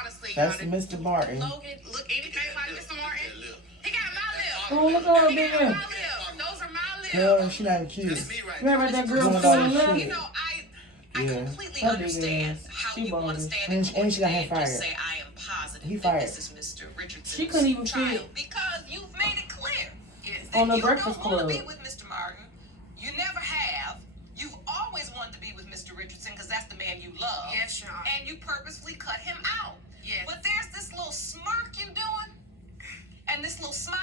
Honestly, That's y'all, Mr. Martin. Logan look anything like Mr. Martin. He got my lips. Oh, look at her He big got ass. my lips. Those are my lips. Girl, she not cute. That's me right You now. remember that girl Doing with all the this lip? shit. You know, I Yeah. completely Her big understand ass. how She you want to bogus. stand And in she court got him today and just fired. say, I am positive He that fired. this is Mr. Richardson's She couldn't even child. fit Because you've made it clear Yes. that on the you Breakfast don't want to be Club. with Mr. Martin. You never have. You've always wanted to be with Mr. Richardson because that's the man you love. Yes, Sean. And you purposefully cut him out. Yes. But there's this little smirk you doing, and this little smile.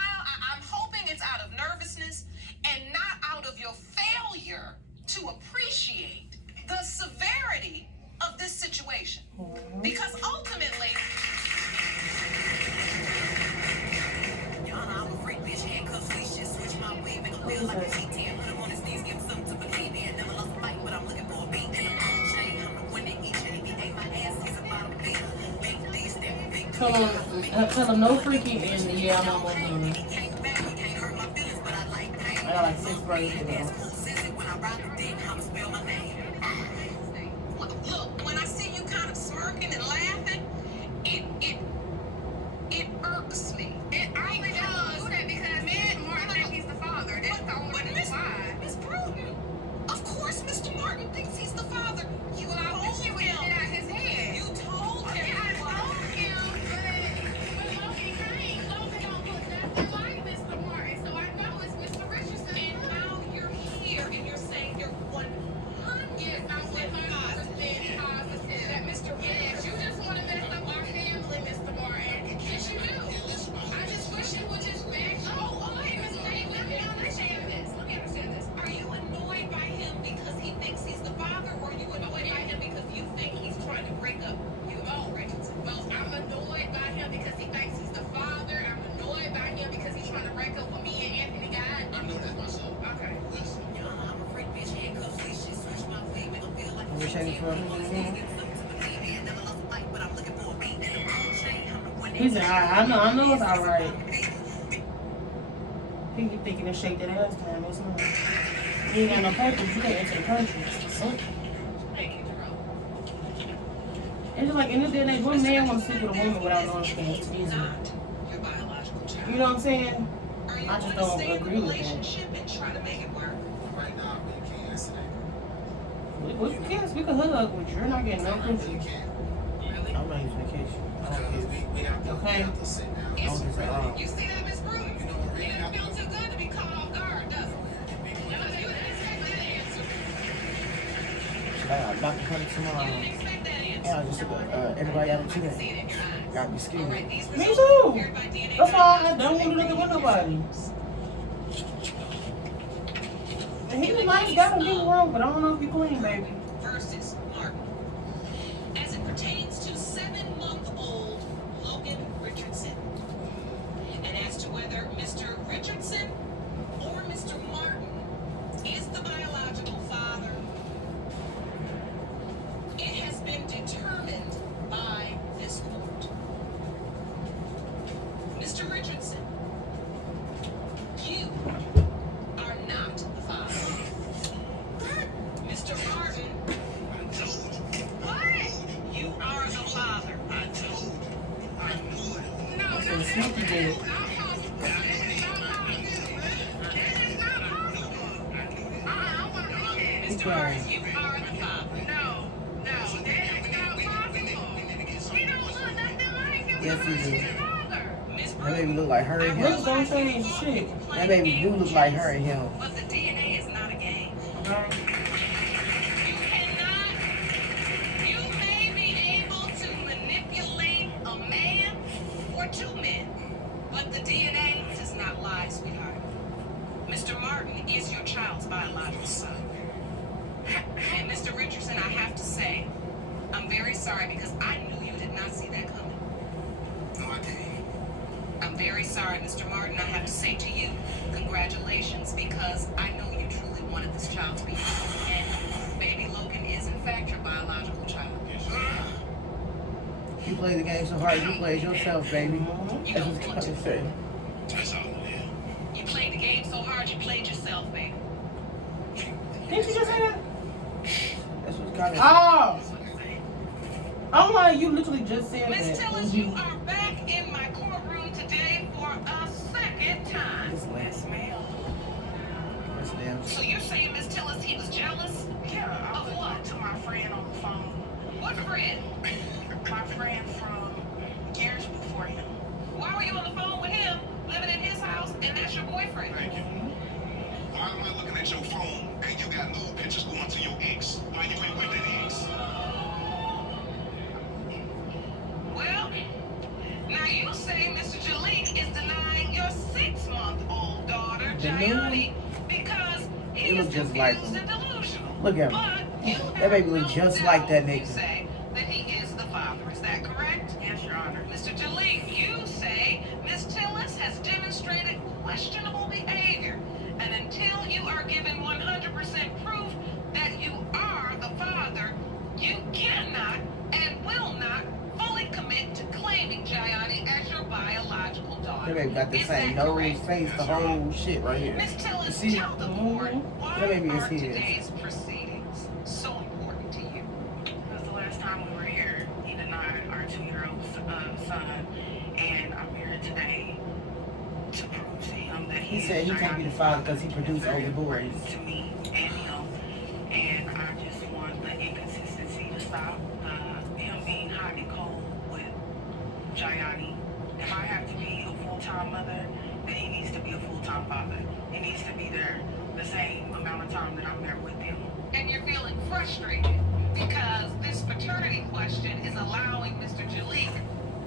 I'm hoping it's out of nervousness and not out of your failure to appreciate the severity of this situation. Because ultimately, Your Honor, I'm a freak bitch, handcuffs, leashes, switch my wig, make him feel like a cheating, put him on his knees, give him something to believe in. Never lost a fight, but I'm looking for a beat in the food chain. I'm the one that eats you. If he ain't my ass, he's a bottom feeder. Big D stand for big Tell them no freaking and yeah, I'm almost done. he can't back, he can't hurt my feelings, but I like pain. I got like 6 braids to go. Cool sissy, when I ride the dick, I'ma spell my name. look, when I see you kind of smirking and laughing, it irks me. It only does do that because Mr. Martin thinks he's the father. That's the only reason why. Miss Bruton, of course Mr. Martin thinks he's the father. You Well, I wish he would get out his head. You told him. Yeah, I told him, but Logan came. Logan don't look nothing like Mr. Martin, so I know it's Mr. Richardson. And now you're here and you're saying you're 100% Yes, I'm 100% positive that Mr. Yes, you just want to mess up our family, Mr. Martin. Yes, you do. I just wish you would just back. Hey, Miss Lane, let me understand this. Let me understand this. Are you annoyed by him because he thinks he's the father, or are you annoyed by him because you think he's trying to break up you and Richardson? Well, I'm annoyed by him because he thinks he's the father. I'm annoyed by him because he's trying to break up with me and Anthony God. I know that's my son. Okay. Your Honor, I'm a freak bitch, handcuffs, leashes, switch my wig, make him feel like a Wish I cheating, could put him on his knees, give him something to believe in. Never lost a fight, but I'm looking for a beat in the food chain. I'm the one that He said, I know it's alright. He be thinking to shake that ass time, it's not. You ain't got no papers, you can't enter the country. Thank you, Jerome. It's just like in this day and age, what man want to sleep with a woman without knowing she He's can easy? not your biological child. You know what I'm saying? Are you I just going to don't stay in the agree with that. relationship and try to make it work? Right now, we can't answer that. We can hug with you. You're not getting no I really coochie. can't. I'm not using vacation. I don't Because care. we have to, Okay. we have to sit down. I don't just at all. You see that, Miss Bruton? You know, we It have doesn't to. feel too good to be caught off guard, does it? You didn't expect that answer. I got Dr. Honey You tomorrow. didn't expect that answer. Yeah, just everybody out of See it today. in your eyes. Gotta be scared. All right, these Me results too. were prepared by DNA That's why I diagnostics. don't want to do nothing with nobody. And he was nice, got him, get wrong, but I don't know if you clean, baby. Versus Martin. As it pertains to 7-month-old Logan Richardson. And as to whether Mr. Richardson or Mr. Martin is the biological father, it has been determined by this court. Mr. Richardson, you are not the father. Mr. Martin, I told you. what? You are the father. I told you. I knew it. No, Some sneaky bitch. Mr. Martin, you are the father. No, that is not possible. He don't look nothing like him. Yes, he do. Miss That baby Brooke, look like her and him. Looks don't change shit. That baby do look like her and him. but the DNA is not a game. Okay. You may be able to manipulate a man or two men, but the DNA does not lie, sweetheart. Mr. Martin is your child's biological son. And Mr. Richardson, I have to say, I'm very sorry because I knew you did not see that coming. No, I didn't. I'm very sorry, Mr. Martin. I have to say to you, congratulations, because I know you truly wanted this child to be yours. And baby Logan is, in fact, your biological child. You play the game so hard, you played yourself, baby. You That's don't what want I'm to. saying. That's all it is. You played the game so hard, you played yourself, baby. Didn't you just say that? That's what's kind of. Oh! I'm like, you literally just said Miss that. Tillis, you are back in my courtroom today for a second time. Yes, ma'am. Yes, ma'am. So you're saying, Miss Tillis, he was jealous? Yeah, I Of was what? to my friend on the phone. What friend? My friend from years before him. Why were you on the phone with him, living in his house, and that's your boyfriend? Thank you. Why am I looking at your phone and you got nude pictures going to your ex? Why you ain't with that ex? Well, now you say Mr. Jalik is denying your 6-month-old daughter, Jayani, because he It is look just like confused him. and delusional. Look at him. But you That baby have look no just doubt like that you nigga. say that he is the father. Is that correct? Yes, Your Honor. Mr. Jalik, you say Miss Tillis has demonstrated questionable behavior, and until you are given 100% proof that you are the father, you cannot and will not fully commit to claiming Jayani as your biological daughter. That baby got the Is same that nose, correct? face, the whole shit right here. Miss You Tillis, see? tell the court why That baby is are his. today's proceedings so important to you? Because the last time we were here, he denied our 2-year-old son, and I'm here today to prove to him that He said he can't be the father because he produced older boys. to me and him, and I just want the inconsistency to stop. Him being hot and cold with Jayani. If I have to be a full-time mother, then he needs to be a full-time father. He needs to be there the same amount of time that I'm there with him. And you're feeling frustrated because this paternity question is allowing Mr. Jalik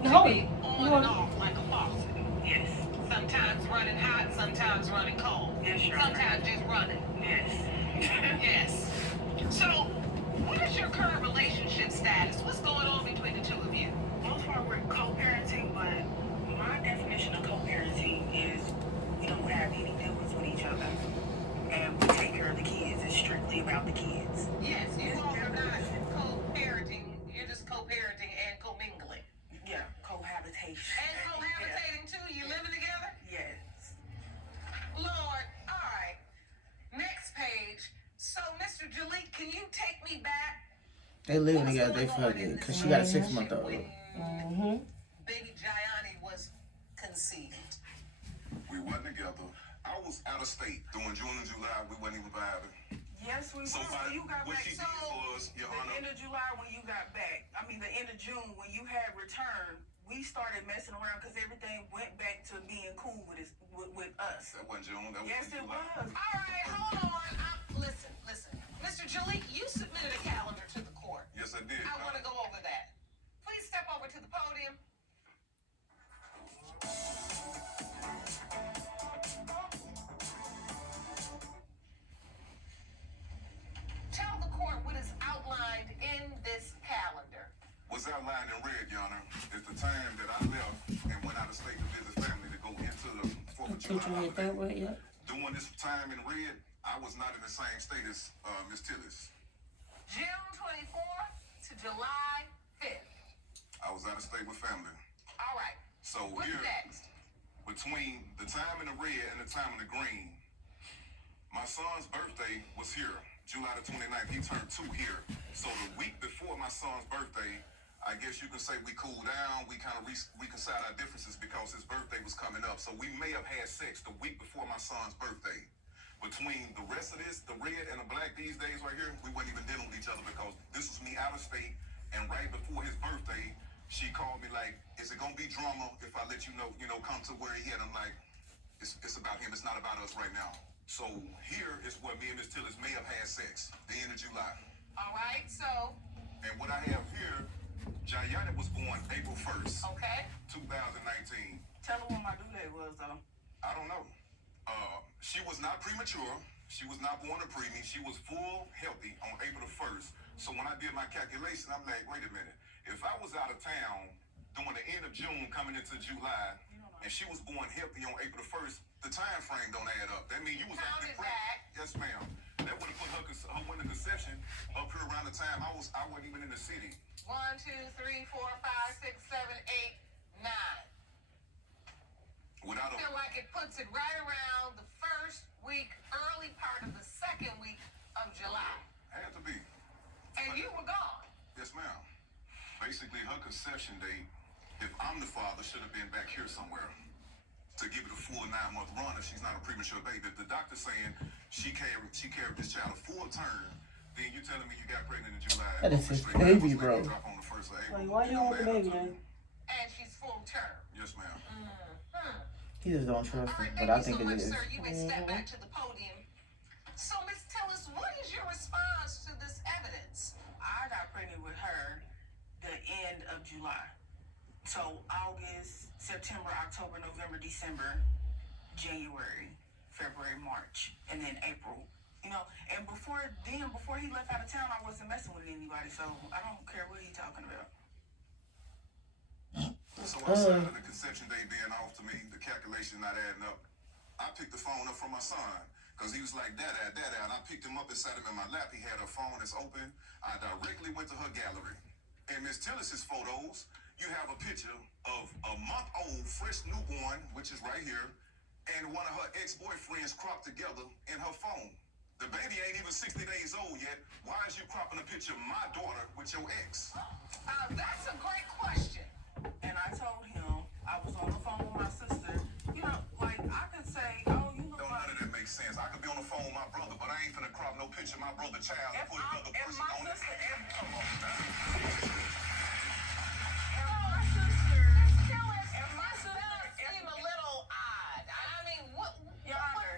to No. be on and off like a faucet. Yes. Sometimes running hot, sometimes running cold. Yes, Your Honor. Sometimes just running. Yes. Yes. So, what is your current relationship status? What's going on between the two of you? Most part we're co-parenting, but my definition of co-parenting is we don't have any dealings with each other, and we take care of the kids. It's strictly about the kids. Yes, you all are not co-parenting. You're just co-parenting and co-mingling. Yeah, cohabitation. And cohabitating too? You living together? Yes. Lord, all right. Next page. So, Mr. Jalik, can you take me back? They living together, they fucking, because she got a 6-month-old. When Mm-hmm. baby Jayani was conceived. We wasn't together. I was out of state during June and July. We wasn't even vibing. Yes, we So were. by You got what back. she did for us, Your The Honor. end of July when you got back. I mean, the end of June when you had returned, we started messing around because everything went back to being cool with us. That wasn't June. That was Yes, in it July. was. All right, hold on. Listen. Mr. Jalik, you submitted a calendar to the court. Yes, I did. I want to go over that. Please step over to the podium. Tell the court what is outlined in this calendar. What's outlined in red, Your Honor, is the time that I left and went out of state to visit family to go into the 4th of Did you July hit that holiday. way yet? During this time in red, I was not in the same state as Miss Tillis. June 24th to July 5th. I was out of state with family. All right. So What's here, next? between the time in the red and the time in the green, my son's birthday was here, July the 29th. He turned 2 here. So the week before my son's birthday, I guess you can say we cooled down. We kind of reconciled our differences because his birthday was coming up. So we may have had sex the week before my son's birthday. between the rest of this, the red and the black these days right here, we weren't even dealing with each other because this was me out of state. And right before his birthday, she called me like, is it gonna be drama if I let you know, come to where he at? I'm like, it's about him, it's not about us right now. So here is where me and Miss Tillis may have had sex, the end of July. All right, so. And what I have here, Jayana was born April 1st, Okay. 2019. Tell her when my due date was, though. I don't know. She was not premature. She was not born a preemie. She was full healthy on April the 1st. So when I did my calculation, I'm like, wait a minute. If I was out of town during the end of June coming into July, and she was born healthy on April the 1st, the time frame don't add up. That means you was Counted pregnant. back. Yes, ma'am. That would have put her winter conception up here around the time I wasn't even in the city. 1, 2, 3, 4, 5, 6, 7, 8, 9. Without I feel like it puts it right around the first week, early part of the second week of July. Had to be. And you were gone. Yes, ma'am. Basically, her conception date, if I'm the father, should have been back here somewhere to give it a full 9-month run if she's not a premature baby. If the doctor's saying she carried this child a full term, then you telling me you got pregnant in July. That is his baby, bro. Drop on the 1st of April. Like, why you don't want the baby, then? And she's full term. Yes, ma'am. He just don't trust All him, right, but thank I you think so it much, is. sir. You may step back to the podium. So, Miss Tillis, what is your response to this evidence? I got pregnant with her the end of July. So August, September, October, November, December, January, February, March, and then April. And before he left out of town, I wasn't messing with anybody, so I don't care what he's talking about. So outside of the conception date being off to me, the calculation not adding up, I picked the phone up from my son because he was like, Dada, and I picked him up and sat him in my lap. He had her phone that's open. I directly went to her gallery. In Miss Tillis's photos, you have a picture of a month-old fresh newborn, which is right here, and one of her ex-boyfriends cropped together in her phone. The baby ain't even 60 days old yet. Why is you cropping a picture of my daughter with your ex? That's a great question. And I told him I was on the phone with my sister. Like I could say, oh, you look None like. of that makes sense. I could be on the phone with my brother, but I ain't finna crop no picture of my brother child and put another person on it. Come on, man. Seem a little odd. I mean, what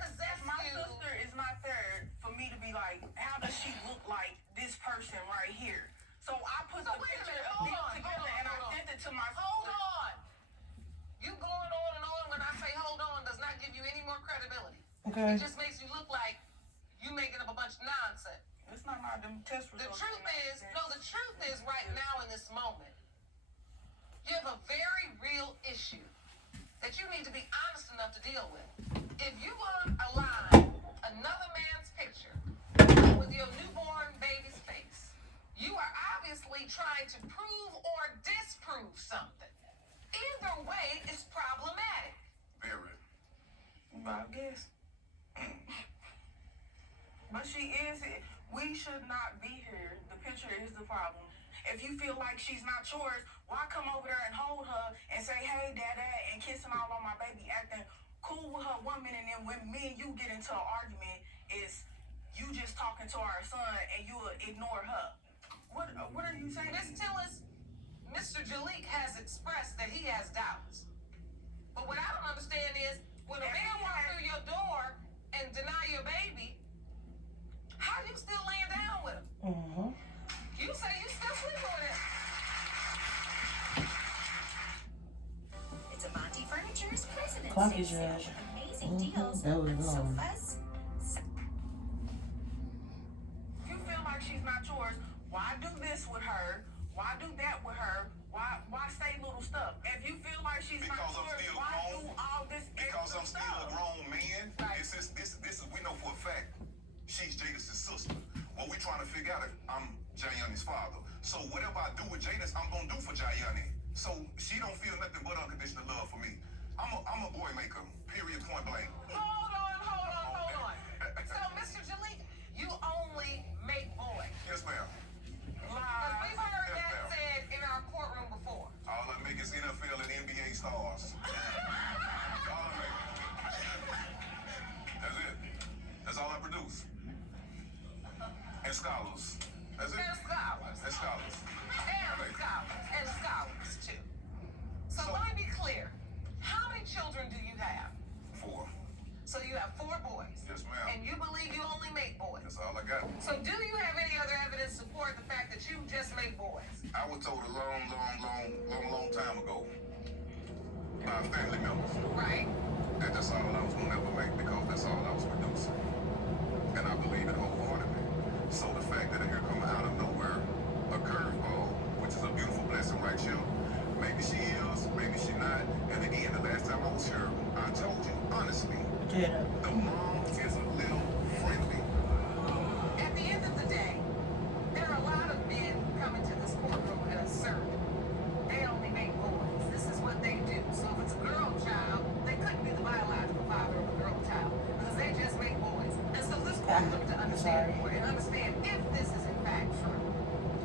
possessed My you? sister is not there for me to be like, how does she look like this person right here? So I put the wait a picture minute, of hold them on, together and I sent it to my Hold sister. on. You going on and on when I say hold on does not give you any more credibility. Okay. It just makes you look like you making up a bunch of nonsense. It's not my them test The results. truth is right now in this moment, you have a very real issue that you need to be honest enough to deal with. If you want to align another man's picture with your newborn baby's face, you are obviously trying to prove or disprove something. Either way is problematic. Very. I guess. But she is. We should not be here. The picture is the problem. If you feel like she's not yours, why come over there and hold her and say, hey, Dada, and kissing all on my baby, acting cool with her 1 minute, and then when me and you get into an argument, is you just talking to our son and you ignore her. What are you saying? Miss Tillis, Mr. Jalik has expressed that he has doubts. But what I don't understand is, when a man walks through your door and deny your baby, how you still laying down with him? Mm-hmm. You say you still sleeping with him. It's Avanti Furniture's President's Clock Day is sale trash. with amazing deals That was on gone. sofas. If you feel like she's not yours, why do this with her? Why do that with her? Why say little stuff? If you feel like she's Because not I'm yours, still why grown. do all this Because extra I'm still stuff? a grown man. This is we know for a fact she's Jada's sister. What we trying to figure out if I'm Jayani's father. So whatever I do with Jada's, I'm gonna do for Jayani. So she don't feel nothing but unconditional love for me. I'm a boy maker. Period. Point blank. Hold on. So, Mr. Jalik, you only make boys. Yes, ma'am. Because we've heard that said in our courtroom before. All I make is NFL and NBA stars. All I make. That's it. That's just make boys? I was told a long time ago by family members Right. that that's all I was gonna ever make because that's all I was producing. And I believe it wholeheartedly. So the fact that here come out of nowhere a curveball, which is a beautiful blessing right here. Maybe she is, maybe she not. And again, the last time I was here, I told you honestly, the mom is a little friendly. At the end of the day, there are a lot of men who come into this courtroom and assert they only make boys. This is what they do. So if it's a girl child, they couldn't be the biological father of a girl child because they just make boys. And so this courtroom to understand more and understand if this is in fact true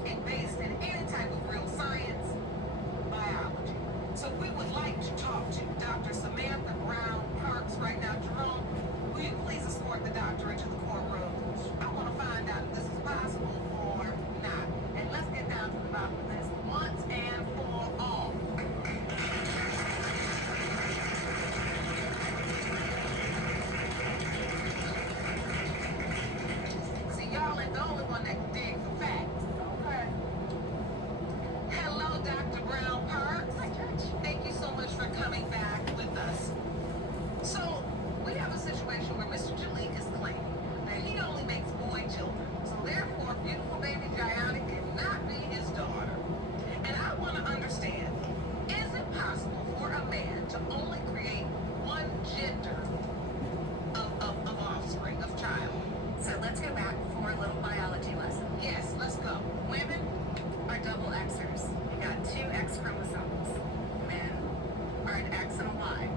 and based in any type of real science, biology. So we would like to talk to Dr. Samantha Brown Parks right now. Jerome, will you please escort the doctor into the courtroom? I want to find out if this is possible or not. And let's get down to the bottom of this once and for all. See, y'all ain't the only one that can dig for facts. Okay. Hello, Dr. Brown Parks. Hi, Judge. Thank you so much for coming back with us. So, we have a situation where Mr. Jalik is claiming that he only makes boy children. So therefore, beautiful baby Gianna cannot be his daughter. And I want to understand, is it possible for a man to only create one gender of offspring, of child? So let's go back for a little biology lesson. Yes, let's go. Women, Are double Xers. You got two X chromosomes. Men are an X and a Y.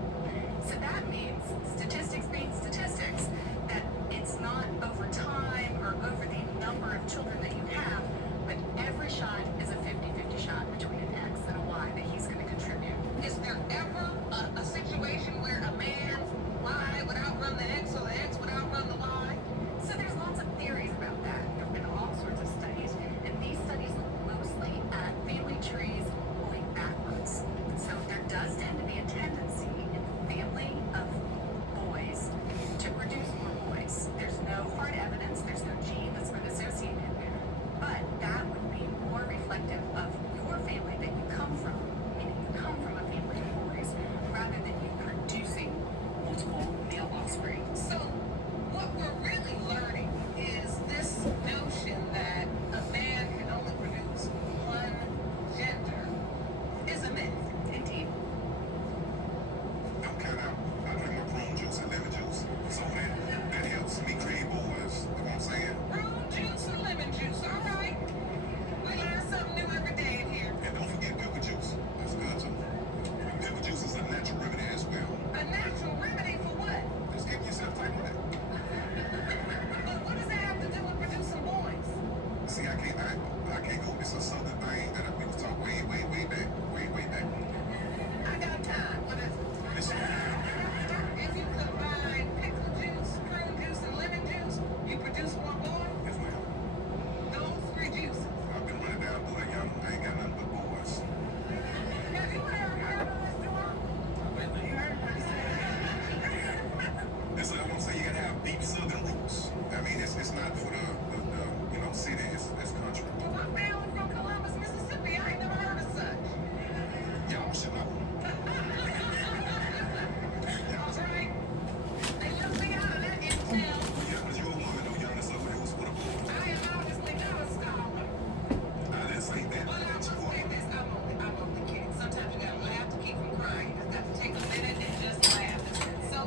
So that means, statistics being statistics, that it's not over time or over the number of children that you have, but every shot is a 50-50 shot between an X and a Y that he's going to contribute. is there ever a situation where a man's Y would outrun the X or the X would outrun the Y? So there's lots of theories about that. There have been all sorts of studies, and these studies look mostly at family trees going backwards. So there does tend to be a tendency in family of boys to produce more boys. There's no hard evidence, there's no gene that's been associated there. But that would be more reflective of your family that you come from, meaning you come from a family of boys, rather than you producing multiple male offspring. So what we're really learning is this notion that a man can only produce one gender is a myth. Indeed. Okay, now, I drink my prune juice and lemon juice, so that helps me create boys, you know what I'm saying? Prune juice and lemon juice, all right. We learn something new every day in here. And don't forget liver juice, that's good too. Liver juice is a natural remedy as well. A natural remedy for what? Just give yourself time with it. But what does that have to do with producing boys? See, I can't go, it's a southern thing that we was talking way back. I got time. What is it? Listen, If you combine pickle juice, prune juice, and lemon juice, you produce more boys? yes ma'am. Those three juices. I've been running down boy young, I ain't got nothing but boys. Have you ever heard of this, Jerome? You heard what he said? That's what I want to say, you gotta have deep southern roots. I mean, it's not for the city, it's country. Well, my family from Columbus, Mississippi. I ain't never heard of such. Y'all should know. All right. They left me out of that intel. Yeah, but you a woman, though, young, so it was for the boys. I am obviously not a scholar. I didn't say that. But I will say this, I'm only kidding. Sometimes you gotta laugh to keep from crying. You just got to take a minute and just laugh. So,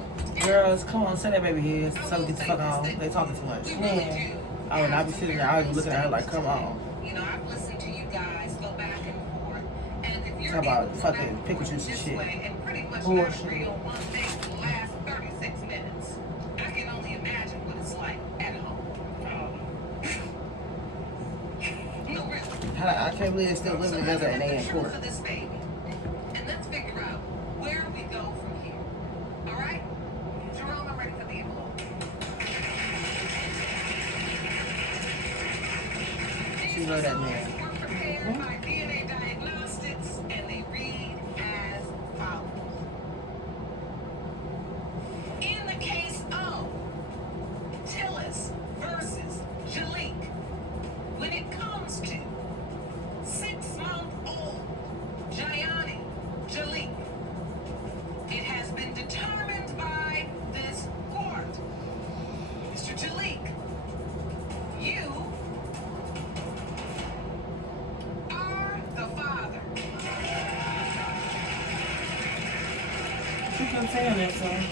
Girls, come on, send that baby here so we get the fuck on. They talking too much. we really do. I would not be sitting there always looking at her like, come on. You know, I've listened to you guys go back and forth, and if you're Talk about able to fucking go back and pickle forth juice and this shit. way and pretty much Bullshit. not agree on one thing for the last 36 minutes, I can only imagine what it's like at home. No, really. I can't believe they're still living together and they in The court. truth of this baby, and let's figure out where we go from here. All right, Jerome, I'm ready for the envelope. She love that man. Were prepared by DNA Diagnostics, and they read as follows. In the case of Tillis versus Jalik, when it comes to couldn't tell that, son.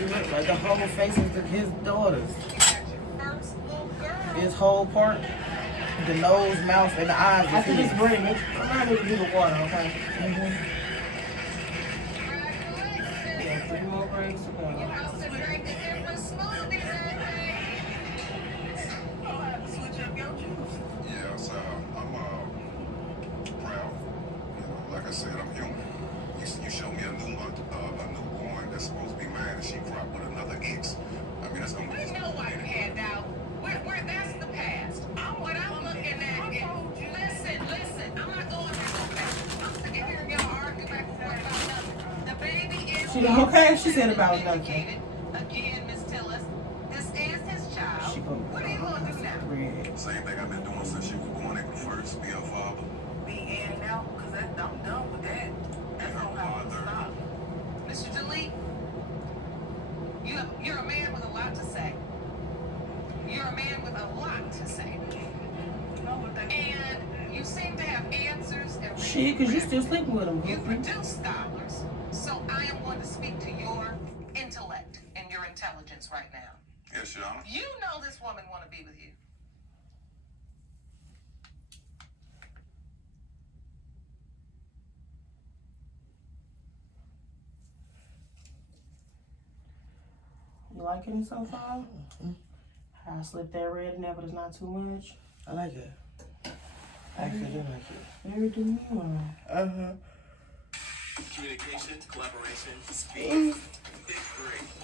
It looked like the whole face of his daughters. First little girl. His whole part, the nose, mouth, and the eyes. I think it's bring it. I'm not gonna do the water, okay? Yeah, 3 more braids to go. Your house is right to different smoothies, I'll have to switch up your juice. Yeah, so I'm proud. You know, like I said, I'm human. You show me a newborn that's supposed to be mine, and she cropped with another ex. I mean, that's gonna be. We know why you had out. Where that's the past. What I'm looking at is, listen, I'm not going there. I'm sick of hearing y'all argue back and forth about nothing. The baby is. She okay? She said about nothing. Again, Miss Tillis, this is his child. What are you gonna do now? Same thing I've been doing since she was born, April 1st, be her father. Be in and out, because I'm done with that. That's gonna have to stop. Mr. Delete, you're a man with a lot to say. You're a man with a lot to say. And you seem to have answers and Shit, because you still sleeping with him. you produce scholars. So I am going to speak to your intellect and your intelligence right now. Yes, Your Honor. You know this woman want to be with you. You liking it so far? How I slipped that red in there, but it's not too much. I like it. I actually do like it. Very demure. Communication, collaboration, speed.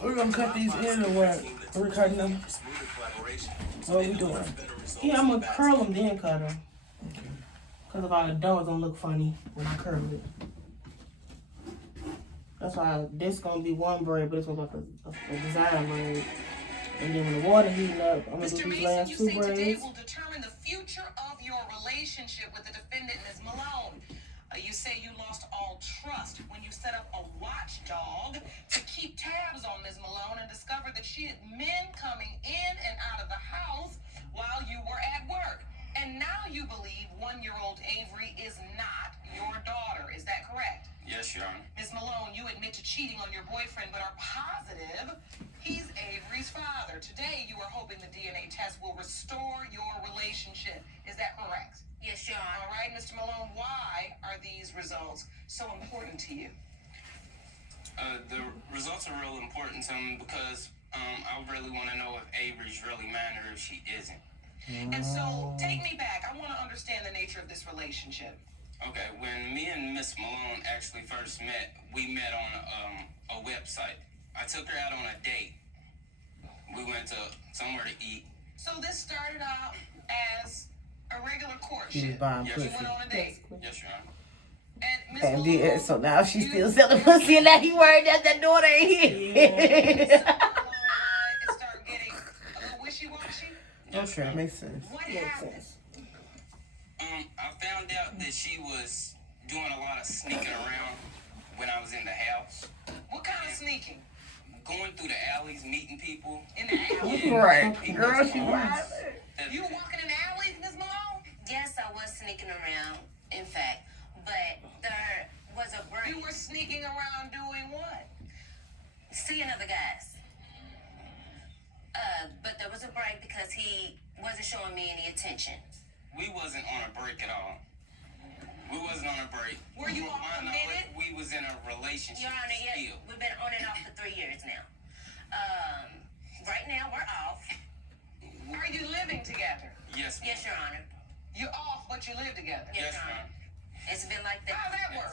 We're gonna cut these in or what? We're cutting them. Smoother collaboration. What are we doing? Yeah, I'm gonna curl them then cut them. Because if I don't, it's gonna look funny when I curl it. That's why this gonna be one braid, but it's gonna be a design braid. And then when the water heating up, I'm gonna do these last you 2 say today braids. will determine the future of your relationship with the defendant, Ms. Malone. You say you lost all trust when you set up a watchdog to keep tabs on Ms. Malone and discovered that she had men coming in and out of the house while you were at work. And now you believe 1-year-old Avery is not your daughter. Is that correct? Yes, Your Honor. Ms. Malone, you admit to cheating on your boyfriend, but are positive he's Avery's father. Today, you are hoping the DNA test will restore your relationship. Is that correct? Yes, Your Honor. All right, Mr. Malone, why are these results so important to you? The results are real important to me because I really want to know if Avery's really mine or if she isn't. And so, take me back. I want to understand the nature of this relationship. Okay, when me and Miss Malone actually first met, we met on a website. I took her out on a date. We went to somewhere to eat. So this started out as a regular She was courtship. buying Yes, pussy. You went on a date. Yes, Your Honor. And Ms. And Malone, then, so now she's still selling pussy, and now he worried that that daughter ain't here. it started getting a little wishy-washy. Okay, makes sense. What Makes happened? sense. I found out that she was doing a lot of sneaking around when I was in the house. What kind of sneaking? Going through the alleys, meeting people. In the alley? Right. People's Girl, she homes. wild. You were walking in the alley, Ms. Malone? Yes, I was sneaking around, in fact. But there was a break. You were sneaking around doing what? Seeing other guys. But there was a break because he wasn't showing me any attention. We wasn't on a break at all. We wasn't on a break. Were you all My committed? knowledge, we was in a relationship Your Honor, yes, still. we've been on and off for 3 years now. Right now, we're off. Are you living together? Yes, ma'am. Yes, Your Honor. You're off, but you live together. Yes, Yes, Your ma'am. Honor. It's been like that. How's that work?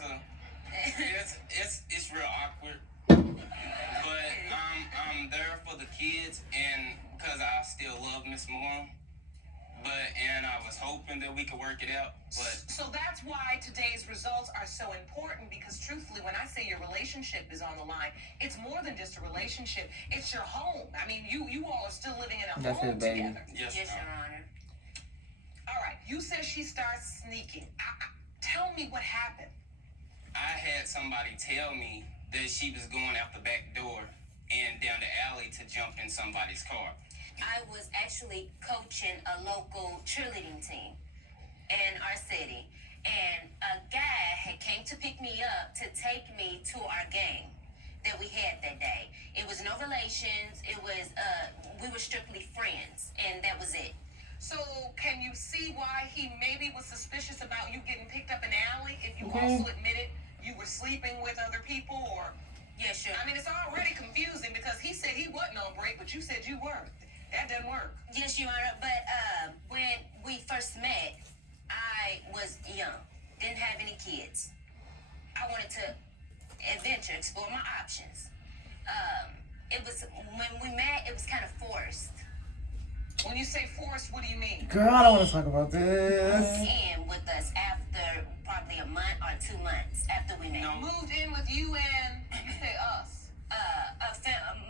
It's real awkward. But I'm there for the kids and because I still love Miss Malone. And I was hoping that we could work it out. But So that's why today's results are so important because truthfully, when I say your relationship is on the line, it's more than just a relationship. It's your home. I mean, you all are still living in a That's home it, baby. together. yes, Yes, ma'am. Your Honor. All right, you said she starts sneaking. Tell me what happened. I had somebody tell me that she was going out the back door and down the alley to jump in somebody's car. I was actually coaching a local cheerleading team in our city. And a guy had came to pick me up to take me to our game. It was no relations. It was, we were strictly friends, and that was it. So can you see why he maybe was suspicious about you getting picked up in the alley if you also admitted you were sleeping with other people, or? Yeah, sure. I mean, it's already confusing because he said he wasn't on break, but you said you were. That doesn't work. Yes, Your Honor, but when we first met, I was young, didn't have any kids. I wanted to adventure, explore my options. It was, when we met, it was kind of forced. When you say forced, what do you mean? Girl, I don't want to talk about this. In with us after probably a month or 2 months after we met. Moved in with you and, you say us?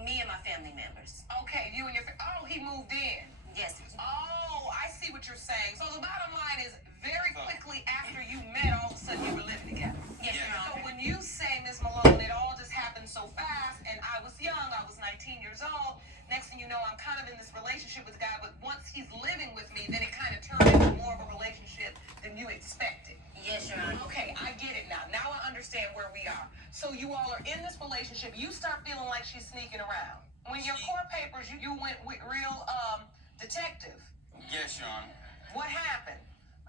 Me and my family members. Okay, you and your oh, he moved in. Yes. Oh, I see what you're saying. So the bottom line is, very quickly after you met, all of a sudden you were living together. Yes, Your So Honor. when you say, Ms. Malone, it all just happened so fast, and I was young, I was 19 years old, next thing you know, I'm kind of in this relationship with a guy, but once he's living with me, then it kind of turned into more of a relationship than you expected. Yes, Your Honor. Okay, I get it now. Now I understand where we are. So you all are in this relationship. You start feeling like she's sneaking around. When your court papers, you went with real detective. Yes, Your Honor. What happened?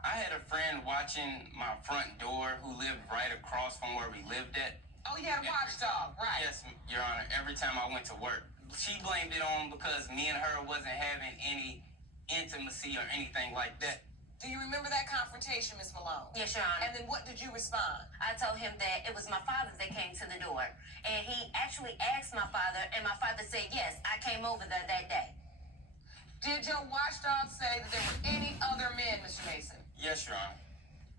I had a friend watching my front door who lived right across from where we lived at. Oh, you had a watchdog, right? Yes, Your Honor. Every time I went to work, she blamed it on because me and her wasn't having any intimacy or anything like that. Do you remember that confrontation, Ms. Malone? Yes, Your Honor. And then what did you respond? I told him that it was my father that came to the door. And he actually asked my father, and my father said, yes, I came over there that day. Did your watchdog say that there were any other men, Mr. Mason? Yes, Your Honor.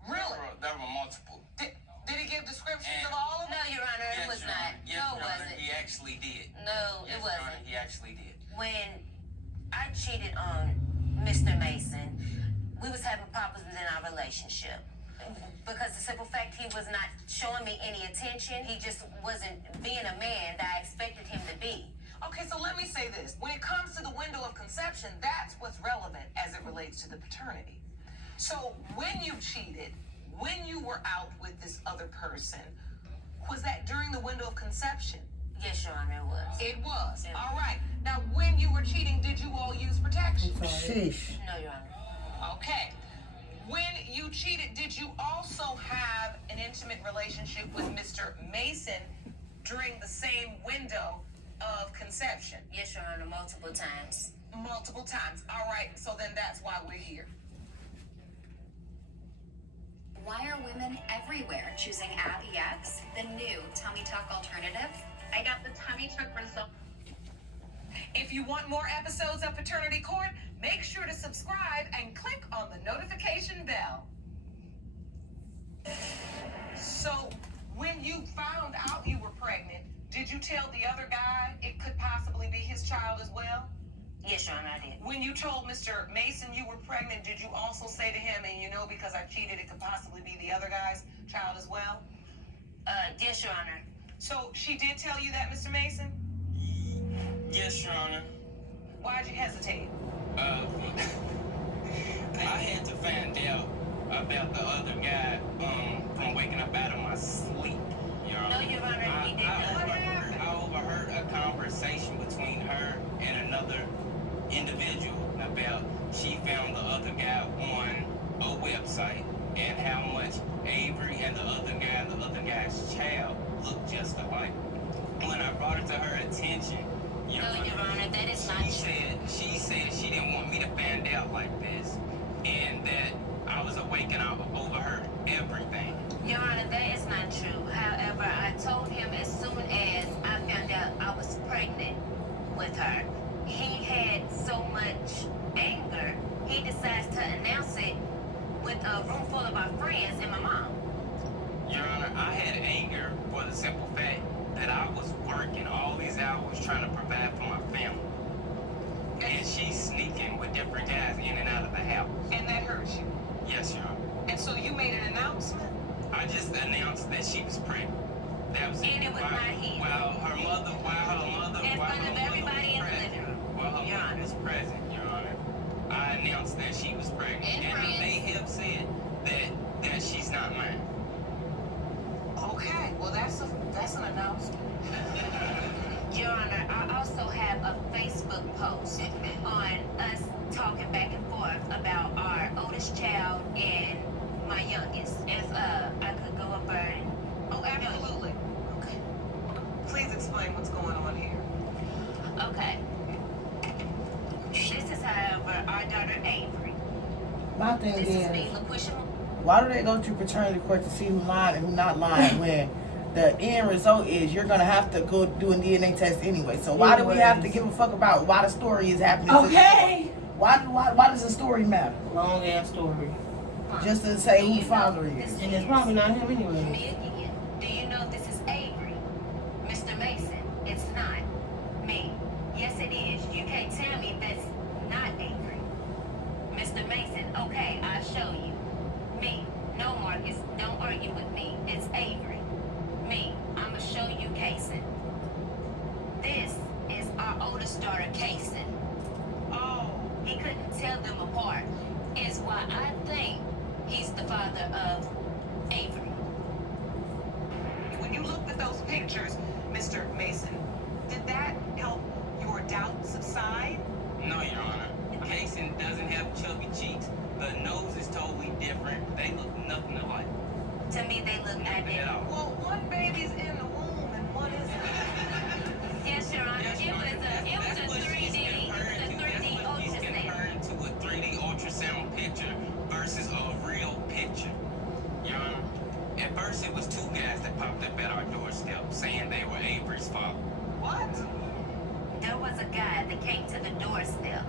Really? There were multiple. Did he give descriptions of all of them? No, Your Honor, it was Your not. Honor. Yes, No, it Your Honor. wasn't. He actually did. No, Yes, it Your wasn't. Honor, he actually did. When I cheated on Mr. Mason, we was having problems in our relationship. Because the simple fact he was not showing me any attention, he just wasn't being a man that I expected him to be. Okay, so let me say this. When it comes to the window of conception, that's what's relevant as it relates to the paternity. So when you cheated, when you were out with this other person, was that during the window of conception? Yes, Your Honor, it was. It was. Yeah. All right. Now, when you were cheating, did you all use protection? Sheesh. No, Your Honor. Okay. When you cheated, did you also have an intimate relationship with Mr. Mason during the same window of conception? Yes, Your Honor, multiple times. Multiple times. All right. So then that's why we're here. Why are women everywhere choosing ABX, the new tummy tuck alternative? I got the tummy tuck result. If you want more episodes of Paternity Court, make sure to subscribe and click on the notification bell. So, when you found out you were pregnant, did you tell the other guy it could possibly be his child as well? Yes, Your Honor, I did. When you told Mr. Mason you were pregnant, did you also say to him, and you know because I cheated, it could possibly be the other guy's child as well? Yes, Your Honor. So, she did tell you that, Mr. Mason? Yes, Your Honor. Why'd you hesitate? I had to find out about the other guy from waking up out of my sleep. Your Honor. No, Your Honor, he did not. I overheard a conversation between her and another individual about she found the other guy on a website and how much Avery and the other guy's child looked just alike. When I brought it to her attention, No, Your Honor, that is not true. she said she didn't want me to find out like this, and that I was awake and I overheard everything. Your Honor, that is not true. However, I told him as soon as I found out I was pregnant with her, he had so much anger, he decides to announce it with a room full of our friends and my mom. Your Honor, I had anger for the simple fact that I was working all these hours trying to provide for my family. And she's sneaking with different guys in and out of the house. And that hurt you? Yes, Your Honor. And so you made an announcement? I just announced that she was pregnant. That was And it was not him. While her mother In front of everybody in the living room. While her mother was present, Your Honor, I announced that she was pregnant. And I may have said that she's not mine. Okay, well that's an announcement. Your Honor, thing This is is, me, LaQuisha. Why do they go to paternity court to see who lying and who not lying when the end result is you're gonna have to go do a DNA test anyway? So why do we have to give a fuck about why the story is happening? Okay. Why does the story matter? Long ass story. Just to say who father is. And it's probably not him anyway. Me again. Do you know this is Avery? Mr. Mason, it's not. Me. Yes, it is. You can't tell me that's not Avery. Mr. Mason, okay, I'll show you. Me. No, Marcus, don't argue with me. It's Avery. Me. I'ma show you Kaysen. This is our oldest daughter, Kaysen. Oh, he couldn't tell them apart. Is why I think he's the father of Avery. When you looked at those pictures, Mr. Mason, did that help your doubt subside? No, Your Honor. Kaysen doesn't have chubby cheeks. The nose is totally different. They look nothing alike. To me, they look identical. Well, one baby's in the womb and one isn't. Yes, Your Honor. Yes, It Your was Honor. a 3D, That's what she's comparing to a 3D ultrasound picture versus a real picture. Your Honor, at first it was two guys that popped up at our doorstep saying they were Avery's father. What? There was a guy that came to the doorstep